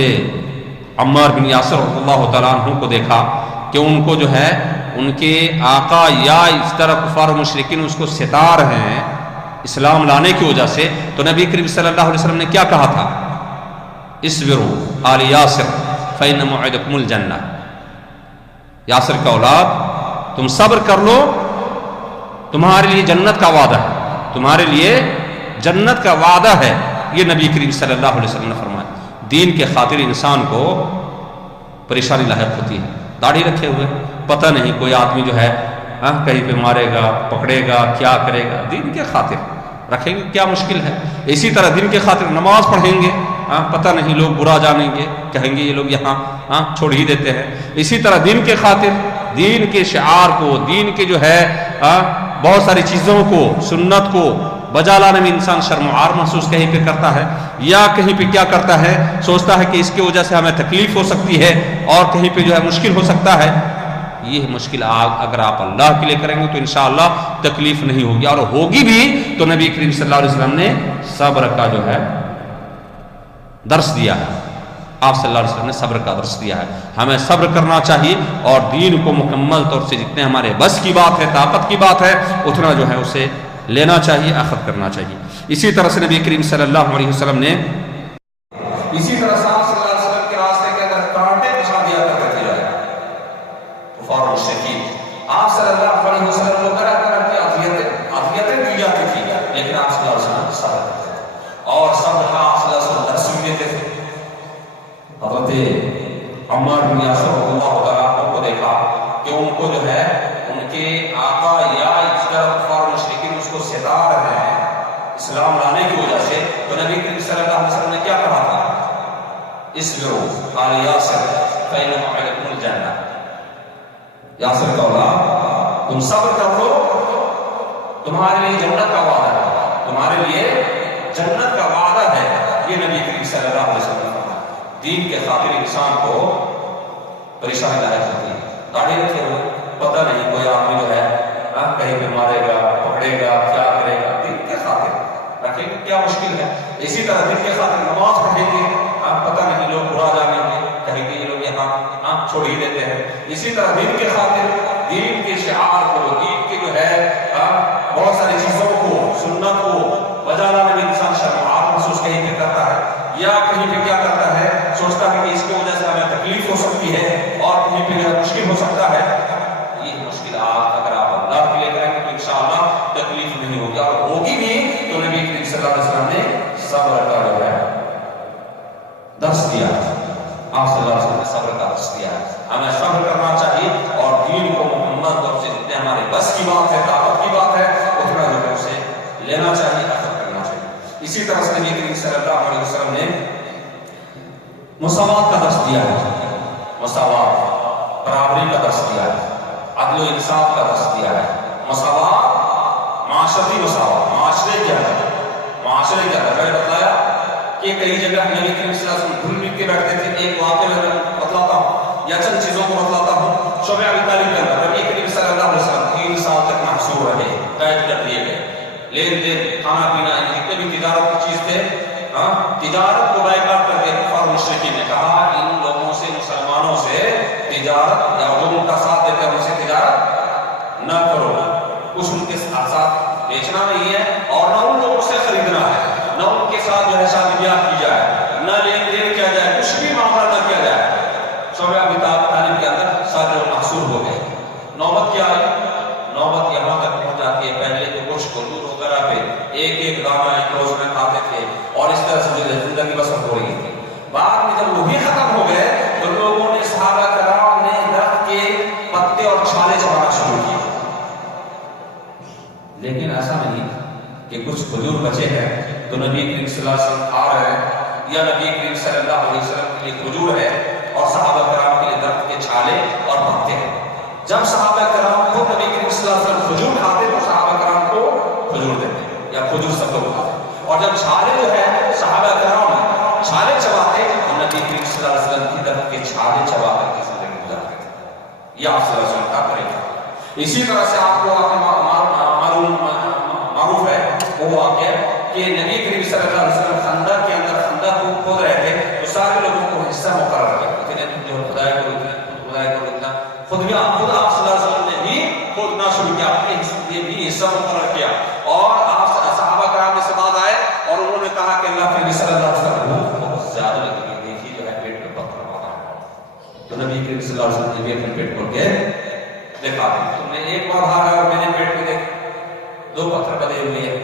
عمار بن یاسر رضی اللہ تعالیٰ عنہ کو دیکھا کہ ان کو جو ہے ان کے آقا یا اس طرح کفار و مشرکین اس کو ستا رہے ہیں اسلام لانے کی وجہ سے، تو نبی کریم صلی اللہ علیہ وسلم نے کیا کہا تھا؟ اصبروا آل یاسر فإن موعدکم الجنہ. یاسر کا اولاد، تم صبر کر لو، تمہارے لیے جنت کا وعدہ ہے، تمہارے لیے جنت کا وعدہ ہے. یہ نبی کریم صلی اللہ علیہ وسلم نے فرمایا. دین کے خاطر انسان کو پریشانی لاحق ہوتی ہے. داڑھی رکھے ہوئے، پتہ نہیں کوئی آدمی جو ہے کہیں پہ مارے گا، پکڑے گا، کیا کرے گا. دین کے خاطر رکھیں گے، کیا مشکل ہے. اسی طرح دین کے خاطر نماز پڑھیں گے، پتہ نہیں لوگ برا جانیں گے، کہیں گے یہ لوگ یہاں چھوڑ ہی دیتے ہیں. اسی طرح دین کے خاطر، دین کے شعار کو، دین کے جو ہے بہت ساری چیزوں کو، سنت کو بجا لانے میں انسان شرم و عار محسوس کہیں پہ کرتا ہے، یا کہیں پہ کیا کرتا ہے، سوچتا ہے کہ اس کی وجہ سے ہمیں تکلیف ہو سکتی ہے اور کہیں پہ جو ہے مشکل ہو سکتا ہے. یہ مشکل اگر آپ اللہ کے لیے کریں گے تو انشاءاللہ تکلیف نہیں ہوگی، اور ہوگی بھی تو نبی کریم صلی اللہ علیہ وسلم نے صبر کا جو ہے درس دیا ہے. آپ صلی اللہ علیہ وسلم نے صبر کا درس دیا ہے. ہمیں صبر کرنا چاہیے، اور دین کو مکمل طور سے جتنے ہمارے بس کی بات ہے، طاقت کی بات ہے، اتنا جو ہے اسے لینا چاہیے، اخذ کرنا چاہیے. اسی طرح سے نبی کریم صلی اللہ علیہ وسلم نے اسی طرح سے آپ صلی اللہ علیہ وسلم کے راستے کے اندر کانٹے بچھا دیا کرتے تھے کفار و مشرکین. آپ صلی اللہ علیہ وسلم کو طرح طرح کی اذیتیں دی جاتی تھی، لیکن آپ صلی اللہ علیہ وسلم صبر کرتے تھے، اور صبر کا آپ صلی اللہ علیہ وسلم درس بھی دیتے تھے. حضرت عمار بن یاسر رضی اللہ تعالیٰ عنہ کو دیکھا کہ ان کو جو ہے ان کے آقا یا اس طرح کفار و مشرکین اس کو ستا رہے ہیں اسلام لانے کی وجہ سے، تو نبی کریم صلی اللہ علیہ وسلم نے کیا کہا تھا؟ اصبروا آل یاسر فإن موعدکم الجنہ. یاسر کا اولاد، تم صبر کر لو، تمہارے لیے جنت کا وعدہ ہے، تمہارے لیے جنت کا وعدہ ہے. یہ نبی کریم صلی اللہ علیہ وسلم نے فرمایا. دین کے خاطر انسان کو پریشانی لاحق ہوتی ہے. داڑھی رکھے ہوئے، پتہ نہیں کوئی آدمی جو ہے کہیں پہ مارے گا، پکڑے گا، کیا کرے گا. دین کے خاطر رکھیں گے، کیا مشکل ہے. اسی طرح دین کے خاطر نماز پڑھیں گے، پتہ نہیں لوگ برا جانیں گے، کہیں گے یہ لوگ یہاں چھوڑ ہی دیتے ہیں. اسی طرح دین کے خاطر، دین کے شعار کو، دین کے جو ہے بہت ساری چیزوں کو، سنت کو بجا لانے میں انسان شرم و عار محسوس کہیں پہ کرتا ہے، یا کہیں پہ کیا کرتا ہے، سوچتا ہے کہ اس کی وجہ سے ہمیں تکلیف ہو سکتی ہے اور کہیں پہ مشکل ہو سکتا ہے. یہ مشکلات اگر آپ اللہ کے لیے کریں گے تو انشاءاللہ تکلیف نہیں ہوگی، اور ہوگی بھی تو نبی کریم صلی اللہ علیہ وسلم نے صبر کا جو ہے درس دیا. آپ صلی اللہ علیہ وسلم نے صبر کا درس دیا ہے. ہمیں صبر کرنا چاہیے اور دین کو محمد طور سے جتنے ہمارے بس کی بات ہے، طاقت کی بات ہے، اتنا جو ہے اسے لینا چاہیے، اثر کرنا چاہیے. اسی طرح سے نبی کریم صلی اللہ علیہ وسلم نے مساوات کا درس دیا ہے. مساوات، برابری کا درس دیا ہے، عدل و انصاف کا درس دیا ہے. مساوات، معاشرتی مساوات، معاشرے کے اندر میں نے بتایا کہ کئی جگہ نبی کریم صلی اللہ علیہ وسلم گھل مل کے بیٹھتے تھے. ایک واقعہ میں بتلاتا ہوں یا چند چیزوں کو بتلاتا ہوں. شعبہ ابی طالب کے اندر نبی کریم صلی اللہ علیہ وسلم 3 سال تک محصور رہے، قید کر دیے گئے. لین دین، کھانا پینا، جتنے بھی تجارت کی چیز تھے، تجارت کو بائیکاٹ کر کے کفار مشرکین نے کہا ان لوگوں سے، مسلمانوں سے تجارت یا جو ان کا ساتھ دیتے ہیں ان سے تجارت نہ کرو. کچھ ان کے ساتھ بیچنا نہیں ہے اور نہ ان لوگوں سے خریدنا ہے، نہ ان کے ساتھ جو ہے شادی بیاہ کی جائے، نہ لین دین کیا جائے، کچھ بھی معاملہ نہ کیا جائے. شعبہ ابی طالب کے اندر سارے لوگ محصور ہو گئے. نوبت کیا آئی؟ نوبت یہاں تک پہنچ جاتی ہے پہلے تو کچھ کھجور وغیرہ پہ ایک دانہ ایک روز میں کھاتے تھے اور اس طرح سے زندگی بسر ہو رہی تھی. بعد میں جب وہ بھی ختم ہو گئے تو لوگوں نے، صحابہ کرام نے درخت کے پتے اور چھالے چبانا شروع کیے. لیکن ایسا نہیں کہ کچھ کھجور بچے ہیں تو نبی کریم صلی اللہ علیہ وسلم کھا رہے ہیں یا نبی کریم صلی اللہ علیہ وسلم کے لیے کھجور ہے اور صحابہ کرام کے لیے درخت کے چھالے اور پتے ہیں. جب صحابہ کرام کو نبی کریم صلی اللہ علیہ وسلم کھجور کھاتے تو صحابہ کرام کو کھجور دیتے یا کھجور سب لوگ کھاتے. اور جب چھالے جو ہے صحابہ کرام چھالے چباتے تو نبی کریم صلی اللہ علیہ وسلم کی درخت کے چھالے چبا کر کے زندگی گزارتے تھے. یہ آپ صلی اللہ علیہ وسلم کا طریقہ. اسی طرح سے آپ کو معروف ہے وہ واقعہ کہ نبی کریم صلی اللہ علیہ وسلم خندق کے اندر خندق کو کھود رہے تھے تو سارے لوگوں کو حصہ مقرر کیا. خدائے کو اتنا خود بھی آپ صلی اللہ علیہ وسلم نے بھی کھودنا شروع کیا، اپنے بھی حصہ مقرر کیا. اور آپ صحابہ کرام میں سے بعد آئے اور انہوں نے کہا کہ اللہ کے نبی صلی اللہ علیہ وسلم بہت زیادہ لگی دیکھی جو ہے پیٹ میں پتھر مارا ہے. تو نبی کریم صلی اللہ علیہ وسلم نے بھی اپنے پیٹ کھول کے دیکھا تم نے ایک بار بھاگا اور میں نے پیٹ میں دیکھا 2 پتھر بدے ہوئے ہیں.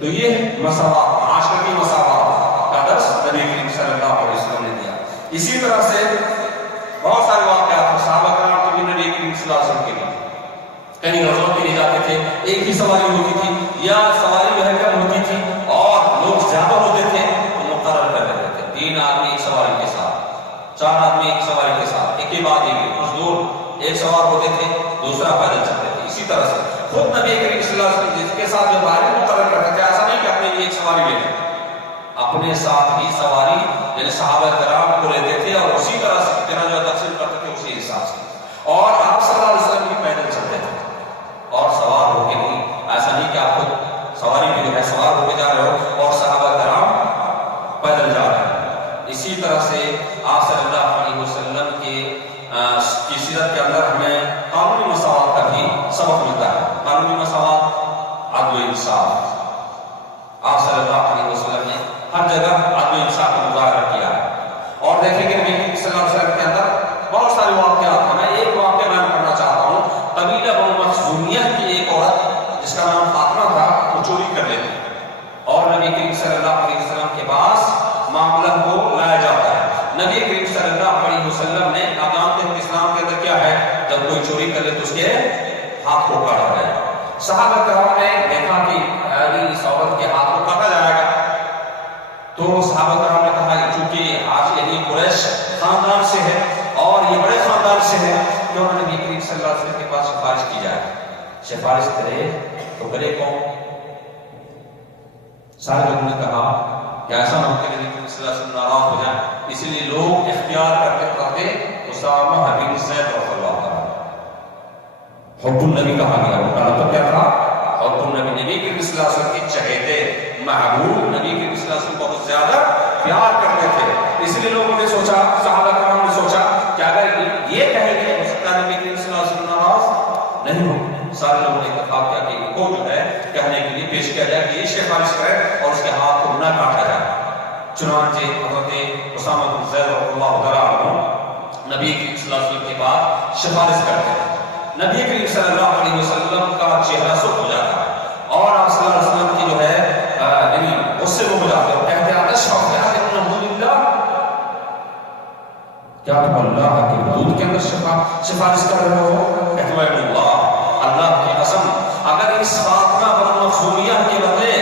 تو یہ مساوات، معاشرتی مساوات کا درس نبی کریم صلی اللہ علیہ وسلم نے دیا. اسی طرح سے بہت سارے واقعات ہیں. صحابہ کرام کے بھی نبی کریم صلی اللہ علیہ وسلم کے لیے کہیں غزوہ کے لیے جاتے تھے، ایک ہی سواری ہوتی تھی یا سواری جو ہے کم ہوتی تھی اور لوگ زیادہ ہوتے تھے تو مقرر کر دیتے تھے 3 آدمی ایک سواری کے ساتھ، 4 آدمی ایک سواری کے ساتھ، ایک ہی بات یہ کچھ دور ایک سوار ہوتے تھے دوسرا پیدل چلتے تھے. اسی طرح سے خود نبی کریم صلی اللہ علیہ وسلم جس کے ساتھ جو باری مقرر کرتے تھے ایسا نہیں کہ اپنے لیے ایک سواری لے لیں، اپنے ساتھ ہی سواری یعنی صحابہ کرام کو لیتے تھے اور اسی طرح سے جنا جو تقسیم کرتے تھے اسی حساب سے. اور آپ صلی اللہ علیہ وسلم بھی پیدل چلتے تھے اور سوار ہو کے نہیں. ایسا نہیں کہ آپ خود سواری میں جو ہے سوار ہو کے جا رہے ہو اور صحابہ کرام پیدل جا رہے ہیں. اسی طرح سے آپ صلی اللہ علیہ وسلم کی سیرت کے اندر ہمیں قانونی مساوات کا بھی سبق ملتا ہے. قانونی مساوات، عدل و انصاف. آپ صلی اللہ علیہ وسلم نے ہر جگہ عدل و انصاف کا مظاہرہ کیا ہے. اور دیکھیں کہ نبی صلی اللہ علیہ وسلم کے اندر بہت سارے واقعات ہیں. میں ایک واقعہ بیان کرنا چاہتا ہوں. قبیلہ بنو مخزومیہ کی ایک عورت جس کا نام فاطمہ تھا وہ چوری کر لیتی اور نبی کریم صلی اللہ علیہ وسلم کے پاس معاملہ کو لایا جاتا ہے. نبی کریم صلی اللہ علیہ وسلم نے اقامت اسلام کے اندر کیا ہے جب کوئی چوری کر لے تو اس کے ہاتھ کو کاٹا جائے. صحابہ کرام نے دیکھا کہ اس عورت کے ہاتھ کو کاٹا جائے گا تو صحابہ کرام نے کہا چونکہ آج یعنی قریش خاندان سے ہے اور یہ بڑے خاندان سے ہے کہ انہوں نے نبی کریم صلی اللہ علیہ وسلم کے پاس سفارش کی جائے. سفارش کرے تو کرے کون؟ سارے لوگوں نے کہا کہ ایسا نہ ہو کہ نبی کریم صلی اللہ علیہ وسلم ناراض ہو جائے، اس لیے لوگ اختیار کرتے اسامہ بن زید رضی اللہ عنہ. حب النبی کہا گیا. وہ کہا تو کیا تھا؟ حب النبی. نبی کریم صلی اللہ علیہ وسلم کی چہیتے محبوب نبی کریم صلی اللہ علیہ وسلم بہت زیادہ پیار کرتے تھے. اس لیے لوگوں نے سوچا، صحابہ کرام نے سوچا کہ اگر یہ کہیں گے ہو سکتا ہے نبی کریم صلی اللہ علیہ وسلم ناراض نہیں ہو. سارے لوگوں نے اتفاق کیا کہ ان کو جو ہے کہنے کے لیے پیش کیا جائے کہ یہ سفارش کرے اور اس کے ہاتھ کو نہ کاٹا جائے. چنانچہ حضرت اسامہ بن زید رضی اللہ عنہ نبی کریم صلی اللہ علیہ وسلم کے بعد سفارش کرتے ہیں. نبی کریم صلی اللہ علیہ وسلم کا چہرہ سرخ ہو جاتا ہے اور آپ صلی اللہ علیہ وسلم کی جو ہے غصے میں ہو جاتے ہیں. کہتے ہیں اشرف یا الحمدللہ کیا تم اللہ کے حدود کے اندر سفارش کر رہے ہو؟ کہتے ہیں اللہ، اللہ کی قسم اگر اس فاطمہ بن مخزومیہ کے بدلے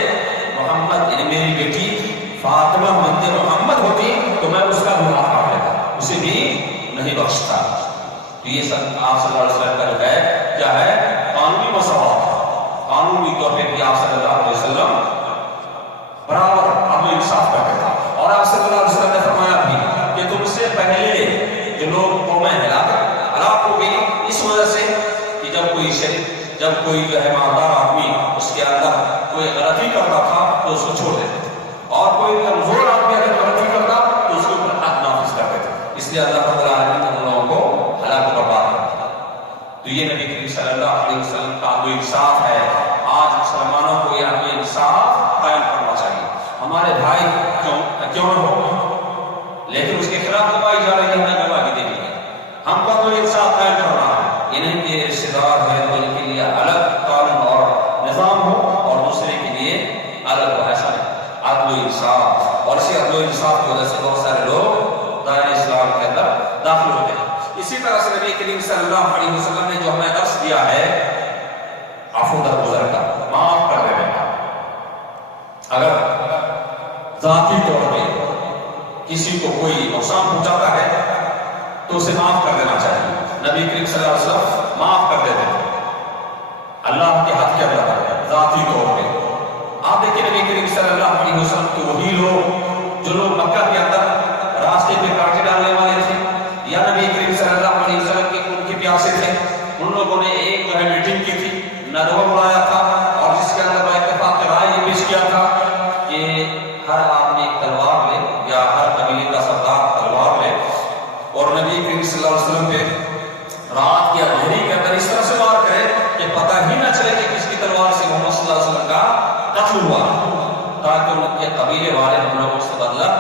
محمد یعنی میری بیٹی فاطمہ بنت محمد ہوتی تو میں اس کا گناہ کر لیتا، اسے بھی نہیں بخشتا۔ تو یہ سب آپ صلی اللہ علیہ وسلم کا جو ہے کیا ہے؟ قانونی مساوات، قانونی طور پہ بھی آپ صلی اللہ علیہ وسلم برابر عدل انصاف کرتے تھا۔ اور آپ صلی اللہ علیہ وسلم نے فرمایا بھی کہ تم سے پہلے جو لوگ قومیں ہلاک ہو گئی اس وجہ سے کہ جب کوئی جو ہے مالدار آدمی اس کے اندر کوئی غلطی کرتا تھا تو اس کو چھوڑ دیتے تھے، اور کوئی کمزور آدمی اگر غلطی کرتا تو اس کے اوپر حد نافذ کرتے تھے، اس لیے اللہ رب العالمین نے ان لوگوں کو ہلاک و برباد کر دیا۔ تو یہ نبی کریم صلی اللہ علیہ وسلم کا عدل انصاف ہے۔ آج مسلمانوں کو یہ عدل انصاف قائم کرنا چاہیے۔ ہمارے بھائی کیوں نہ ہو، لیکن اس کے خلاف گواہی جا رہی ہے، ہمیں گواہی دینی ہے۔ ہم کو عدل انصاف قائم کرنا ہے، یہ نہیں کہ رشتے دار ہے تو ان کے لیے الگ قانون اور نظام ہو اور دوسرے کے لیے الگ ہو، ایسا نہیں۔ عدل و انصاف، اور اسی عدل و انصاف کی وجہ سے بہت سارے لوگ دائرہ اسلام کے اندر داخل ہوتے ہیں۔ اسی طرح سے نبی کریم صلی اللہ علیہ وسلم نے جو ہمیں درس دیا ہے عفو درگزر کا، معاف کر دینے کا۔ اگر ذاتی طور پہ کسی کو کوئی نقصان پہنچاتا ہے تو اسے معاف کر دینا چاہیے۔ نبی کریم صلی اللہ علیہ وسلم معاف کر دیتے تھے اللہ کے حد کے اندر ذاتی طور پہ۔ آپ دیکھیں نبی کریم صلی اللہ علیہ وسلم کے وہی لوگ جو لوگ مکہ کے اندر راستے پہ کانٹے ڈالنے والے تھے یا نبی کریم صلی اللہ علیہ وسلم کے ان کے پیاسے تھے، ان لوگوں نے ایک جو ہے میٹنگ کی تھی، ندوہ بلایا تھا، اور جس کے اندر اتفاق رائے یہ پیش کیا تھا کہ ہر آدمی تلوار لے یا ہر قبیلے کا سردار تلوار لے، اور نبی کریم صلی اللہ علیہ وسلم پہ رات یا دہلی کے اندر اس طرح سے وار کرے کہ پتہ ہی نہ چلے کہ کس کی تلوار سے محمد صلی اللہ علیہ وسلم کا قتل ہوا، تاکہ ان کے قبیلے والے ہم لوگوں سے بدلہ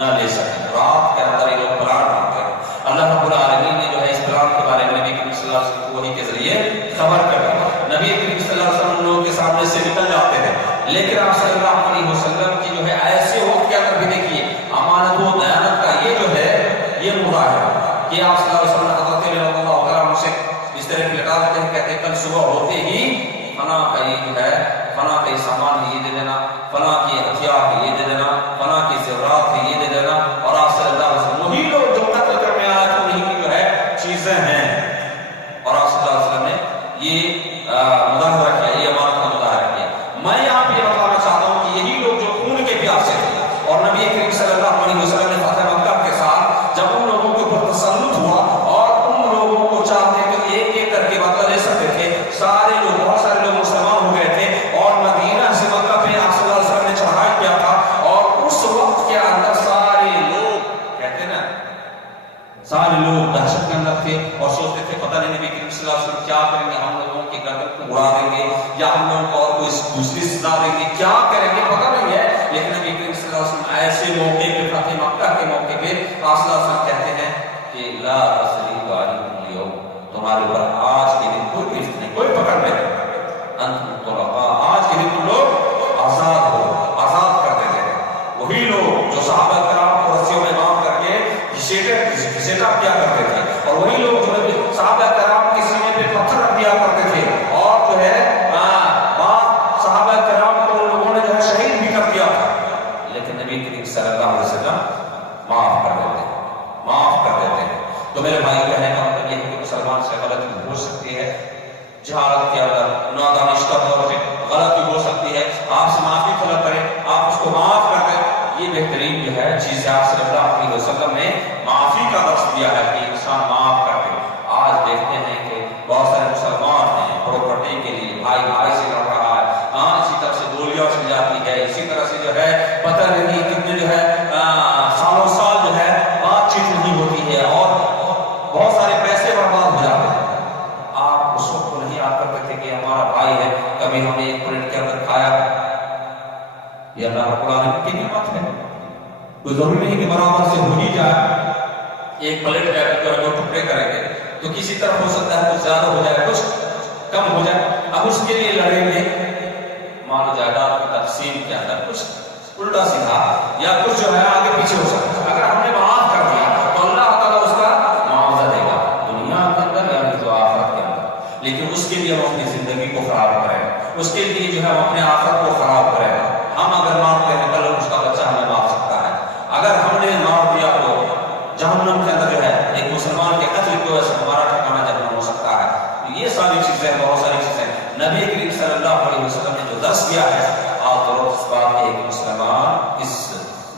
نہ لے سکیں۔ رات کے اندر یہ لوگ پلان بناتے ہیں۔ اللہ رب العالمین نے جو ہے اس پلان کے بارے میں نبی کریم صلی اللہ علیہ وسلم کو وحی کے ذریعے خبر کر دیا۔ نبی کریم صلی اللہ علیہ وسلم لوگوں کے سامنے سے نکل جاتے ہیں، لیکن آپ صلی اللہ علیہ وسلم کی جو ہے ایسے وقت کے اندر بھی دیکھیے امانت و دیانت کا یہ جو ہے یہ مظاہرہ کہ آپ صلی اللہ علیہ وسلم حضرت علی رضی اللہ تعالیٰ عنہ سے اس طرح لٹا دیتے ہیں، کہتے ہیں کل صبح ہوتے ہی فلاں کا یہ جو ہے فلاں کا سامان ہے یہ دے دینا، فلاں کی ہتھیار ہے یہ دے دینا، فلاں کی زیورات ہے یہ دے دینا، اور آپ صلی اللہ علیہ وسلم وہی لوگ جو قتل کرنے آئے تھے انہیں کی جو ہے چیزیں ہیں، اور آپ صلی اللہ علیہ وسلم نے یہ مظاہرہ کیا، یہ امانت کا مظاہرہ کیا۔ میں یہاں پہ یہ بتانا چاہتا ہوں کہ یہی لوگ جو خون کے پیاسے تھے، اور نبی کریم صلی اللہ علیہ وسلم نے فتح مکہ کے ساتھ جب ان لوگوں کے اوپر تسلط ہوا اور ان لوگوں کو چاہتے تو ایک ایک کر کے بدلہ لے سکتے تھے، سارے لوگ بہت سارے لوگ مسلمان ہو گئے تھے، اور مدینہ سے مکہ پہ آپ صلی اللہ علیہ وسلم نے چڑھائی کیا تھا، اور اس وقت کے اندر سارے لوگ کہتے ہیں نا سارے لوگ دہشت کے اندر تھے اور سوچتے تھے پتہ نہیں نبی کریم صلی اللہ علیہ وسلم کیا کریں گے، ہم لوگوں کی گردن کو اڑا دیں گے یا ہم لوگوں کو اور کوئی دوسری سزا دیں گے، کیا کریں گے پتہ نہیں ہے۔ لیکن نبی کریم صلی اللہ علیہ وسلم ایسے موقع پہ فتح مکہ کے موقع پہ آپ صلی اللہ علیہ وسلم کہتے ہیں کہ لا تثریب علیکم اليوم، تمہارے اوپر آج کے دن کوئی گرفت نہیں، کوئی پکڑ نہیں، انتم طلقاء، آج کے دن تم لوگ آزاد ہو، آزاد کر دیتے ہیں۔ وہی لوگ جو صحابہ کرام کو رسیوں میں باندھ کر کے گھسیٹا کیا کرتے تھے، اور وہی لوگ جو صحابہ کرام کے سینے پہ پتھر رکھ دیا کرتے تھے، اور جو ہے بعض صحابہ کرام کو ان لوگوں نے جو ہے شہید بھی کر دیا، لیکن نبی کریم صلی اللہ علیہ وسلم معاف کر دیتے ہیں، معاف کر دیتے ہیں۔ تو میرے بھائی کہنے کا مطلب یہ ہے کہ مسلمان سے غلطی ہو سکتی ہے، جہالت کے اندر نادانشتہ طور پہ غلطی ہو سکتی ہے، آپ سے معافی طلب کریں، آپ اس کو معاف کر دیں، یہ بہترین جو ہے چیز ہے۔ آپ صلی اللہ علیہ وسلم نے معافی کا درس دیا ہے کہ انسان معاف کر دے۔ آج دیکھتے ہیں کہ بہت سارے مسلمان ہیں پراپرٹی کے لیے بھائی بھائی سے لڑ رہا ہے، اسی طرح سے گولیاں چل جاتی ہے، اسی طرح سے جو ہے پتہ نہیں کتنے جو ہے سالوں سال جو ہے بات چیت نہیں ہوتی ہے، اور بہت سارے پیسے برباد ہو جاتے ہیں۔ آپ اس وقت کو نہیں یاد کرتے تھے کہ ہمارا بھائی ہے، کبھی ہم نے ایک پلیٹ کے اندر کھایا ہے، یہ اللہ رب العالمین کی نعمت ہے، کوئی ضروری نہیں کہ برابر سے ہو ہی جائے۔ ایک پلیٹ کا اگر دو ٹکڑے کریں گے تو کسی طرف ہو سکتا ہے کچھ زیادہ ہو جائے کچھ کم ہو جائے، اب اس کے لیے لڑیں گے، مال جائیداد کی تقسیم کے اندر کچھ الٹا سیدھا یا کچھ جو ہے آگے پیچھے ہو سکتا ہے۔ اگر ہم نے معاف کر دیا تو اللہ تعالیٰ اس کا اس کے لیے جو ہے ہم اپنے آخرت کو خراب کریں. ہم اگر مارتے ہیں کل اس کا بچہ ہمیں مار سکتا ہے. اگر ہم نے مار دیا تو جہنم کے اندر جو ہے ایک مسلمان کے قتل کی وجہ سے ہمارا ٹھکانہ جہنم ہو سکتا ہے. یہ ساری چیزیں بہت ساری چیزیں نبی کریم صلی اللہ علیہ وسلم نے جو درس دیا ہے آپ اور اس بات کے ایک مسلمان اس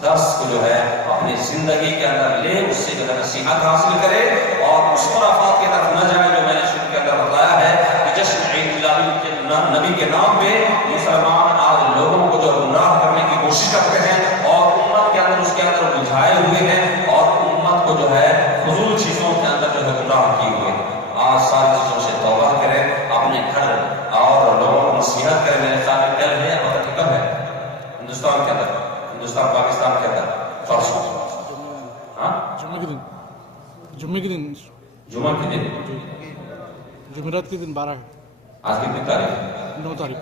درس کو جو ہے اپنی زندگی کے اندر لے, اس سے جو ہے نصیحت حاصل کرے اور اس خرافات کی طرف نہ جائے جو میں نے شروع کے اندر بتایا ہے کہ جشن عید میلاد نبی کے نام پہ مسلمان آج لوگوں کو جو گمراہ کرنے کی کوشش کرتے ہیں اور امت کے اندر اس کے اندر بجھائے ہوئے ہیں اور امت کو جو ہے فضول چیزوں کے اندر جو ہے گمراہ کیے ہوئے ہیں. آج ساری چیزوں سے توبہ کریں, اپنے گھر اور لوگوں کو نصیحت کریں. میرے سامنے کل ہے اور کب ہے ہندوستان کے اندر, ہندوستان پاکستان کے اندر پرسوں جمعہ کے دن, جمعہ کے دن, جمعہ کے دن, جمعرات کے دن 12 ہے. آج کتنی تاریخ؟ 9 تاریخ.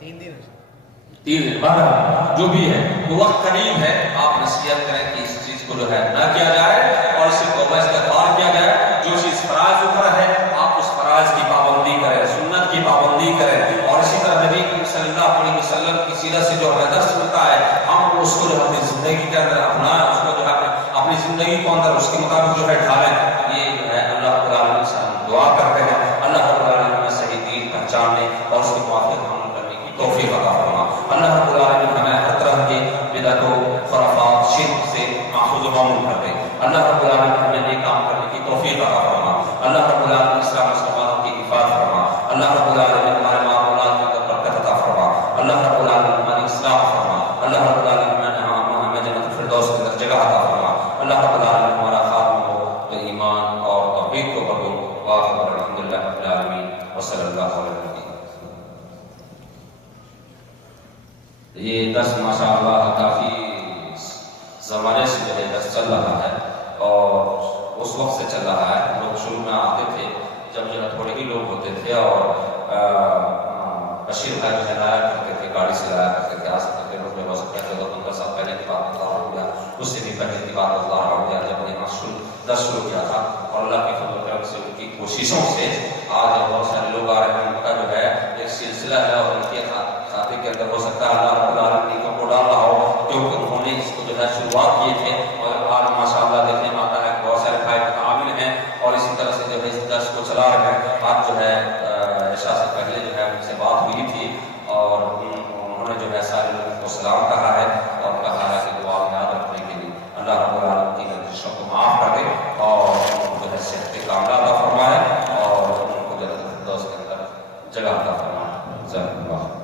3 دن 12 جو بھی ہے وہ وقت قریب ہے. آپ نصیحت کریں کہ اس چیز کو جو ہے نہ کیا جائے اور اس سے توبہ استغفار کیا جائے. جو چیز فرائض اوپر ہے آپ اس فرائض کی پابندی کریں, سنت کی پابندی کریں. اور اسی طرح نبی صلی اللہ علیہ وسلم کی سیرت سے جو ہمیں درس ملتا ہے ہم اس کو جو اپنی زندگی کے اندر اپنائیں, اس کو جو ہے اپنی زندگی کو اندر اس کے مطابق جو ہے ڈھالیں. یہ جو ہے اللہ رب العالمین سے ہم دعا کرتے ہیں اللہ رب العالمین ہمیں صحیح دین پہچاننے اور اس کے موافق عمل کرنے کی توفیق عطا فرما. اللہ رب العالمین ہمیں ہر طرح کے بدعت و خرافات شرک سے محفوظ و معمول کر دے. اللہ رب العالمین ہمیں نیک کام کرنے کی توفیق عطا فرما. اللہ رب العالمین اسلام مسلمانوں کی حفاظت فرما. اللہ رب العالمین ہمارے ماں اولاد کے اندر برکت عطا فرما. اللہ رب العالمین ہماری اصلاح فرما. اللہ رب العالمین ہمیں جنت الفردوس کے اندر جگہ عطا فرما. اللہ رب العالمین ہمارا خاتمہ ہو تو ایمان اور توحید کو قبول. وآخر الحمدللہ رب العالمین وصلی اللہ علیہ وسلم. یہ درس ماشاءاللہ کافی زمانے سے جو ہے درس چل رہا ہے اور اس وقت سے چل رہا ہے. لوگ شروع میں آتے تھے جب جو ہے تھوڑے ہی لوگ ہوتے تھے اور بشیر بھائی جو ہے لایا کرتے تھے, گاڑی سے لایا کرتے تھے. آ سکتے تھے لوگ ہو سکتا ہے 14-15 سال پہلے کی بات بتا رہا ہو گیا, اس سے بھی پہلے کی بات بتا رہا ہو گیا جب نے درس شروع کیا تھا. اور اللہ کے فضل و کرم سے ان کی کوششوں سے آج بہت سارے لوگ آ رہے ہیں. ان کا جو ہے ایک سلسلہ ہے اور ان کے خاتے کے اندر ہو سکتا ہے اللہ رب العالمین کو ڈال رہا ہو کیونکہ انہوں نے اس کو جو ہے شروعات کیے تھے. اور آج ماشاءاللہ دیکھنے میں آتا ہے کہ بہت سارے بھائی عامل ہیں اور اسی طرح سے جو ہے اس درس کو چلا رہے ہیں. آج جو ہے عشاء سے پہلے جو ہے ان سے بات ہوئی تھی اور انہوں نے جو ہے سارے لوگوں کو سلام کہا ہے اور کہا ہے کہ دعا میں یاد رکھنے کے لیے اللہ رب العالمین کی گنجشوں کو معاف کر دے اور ان کو جو ہے صحت کاملہ عطا فرمائے اور ان کو جنت الفردوس کے اندر جگہ عطا فرمائے. جزاک اللہ.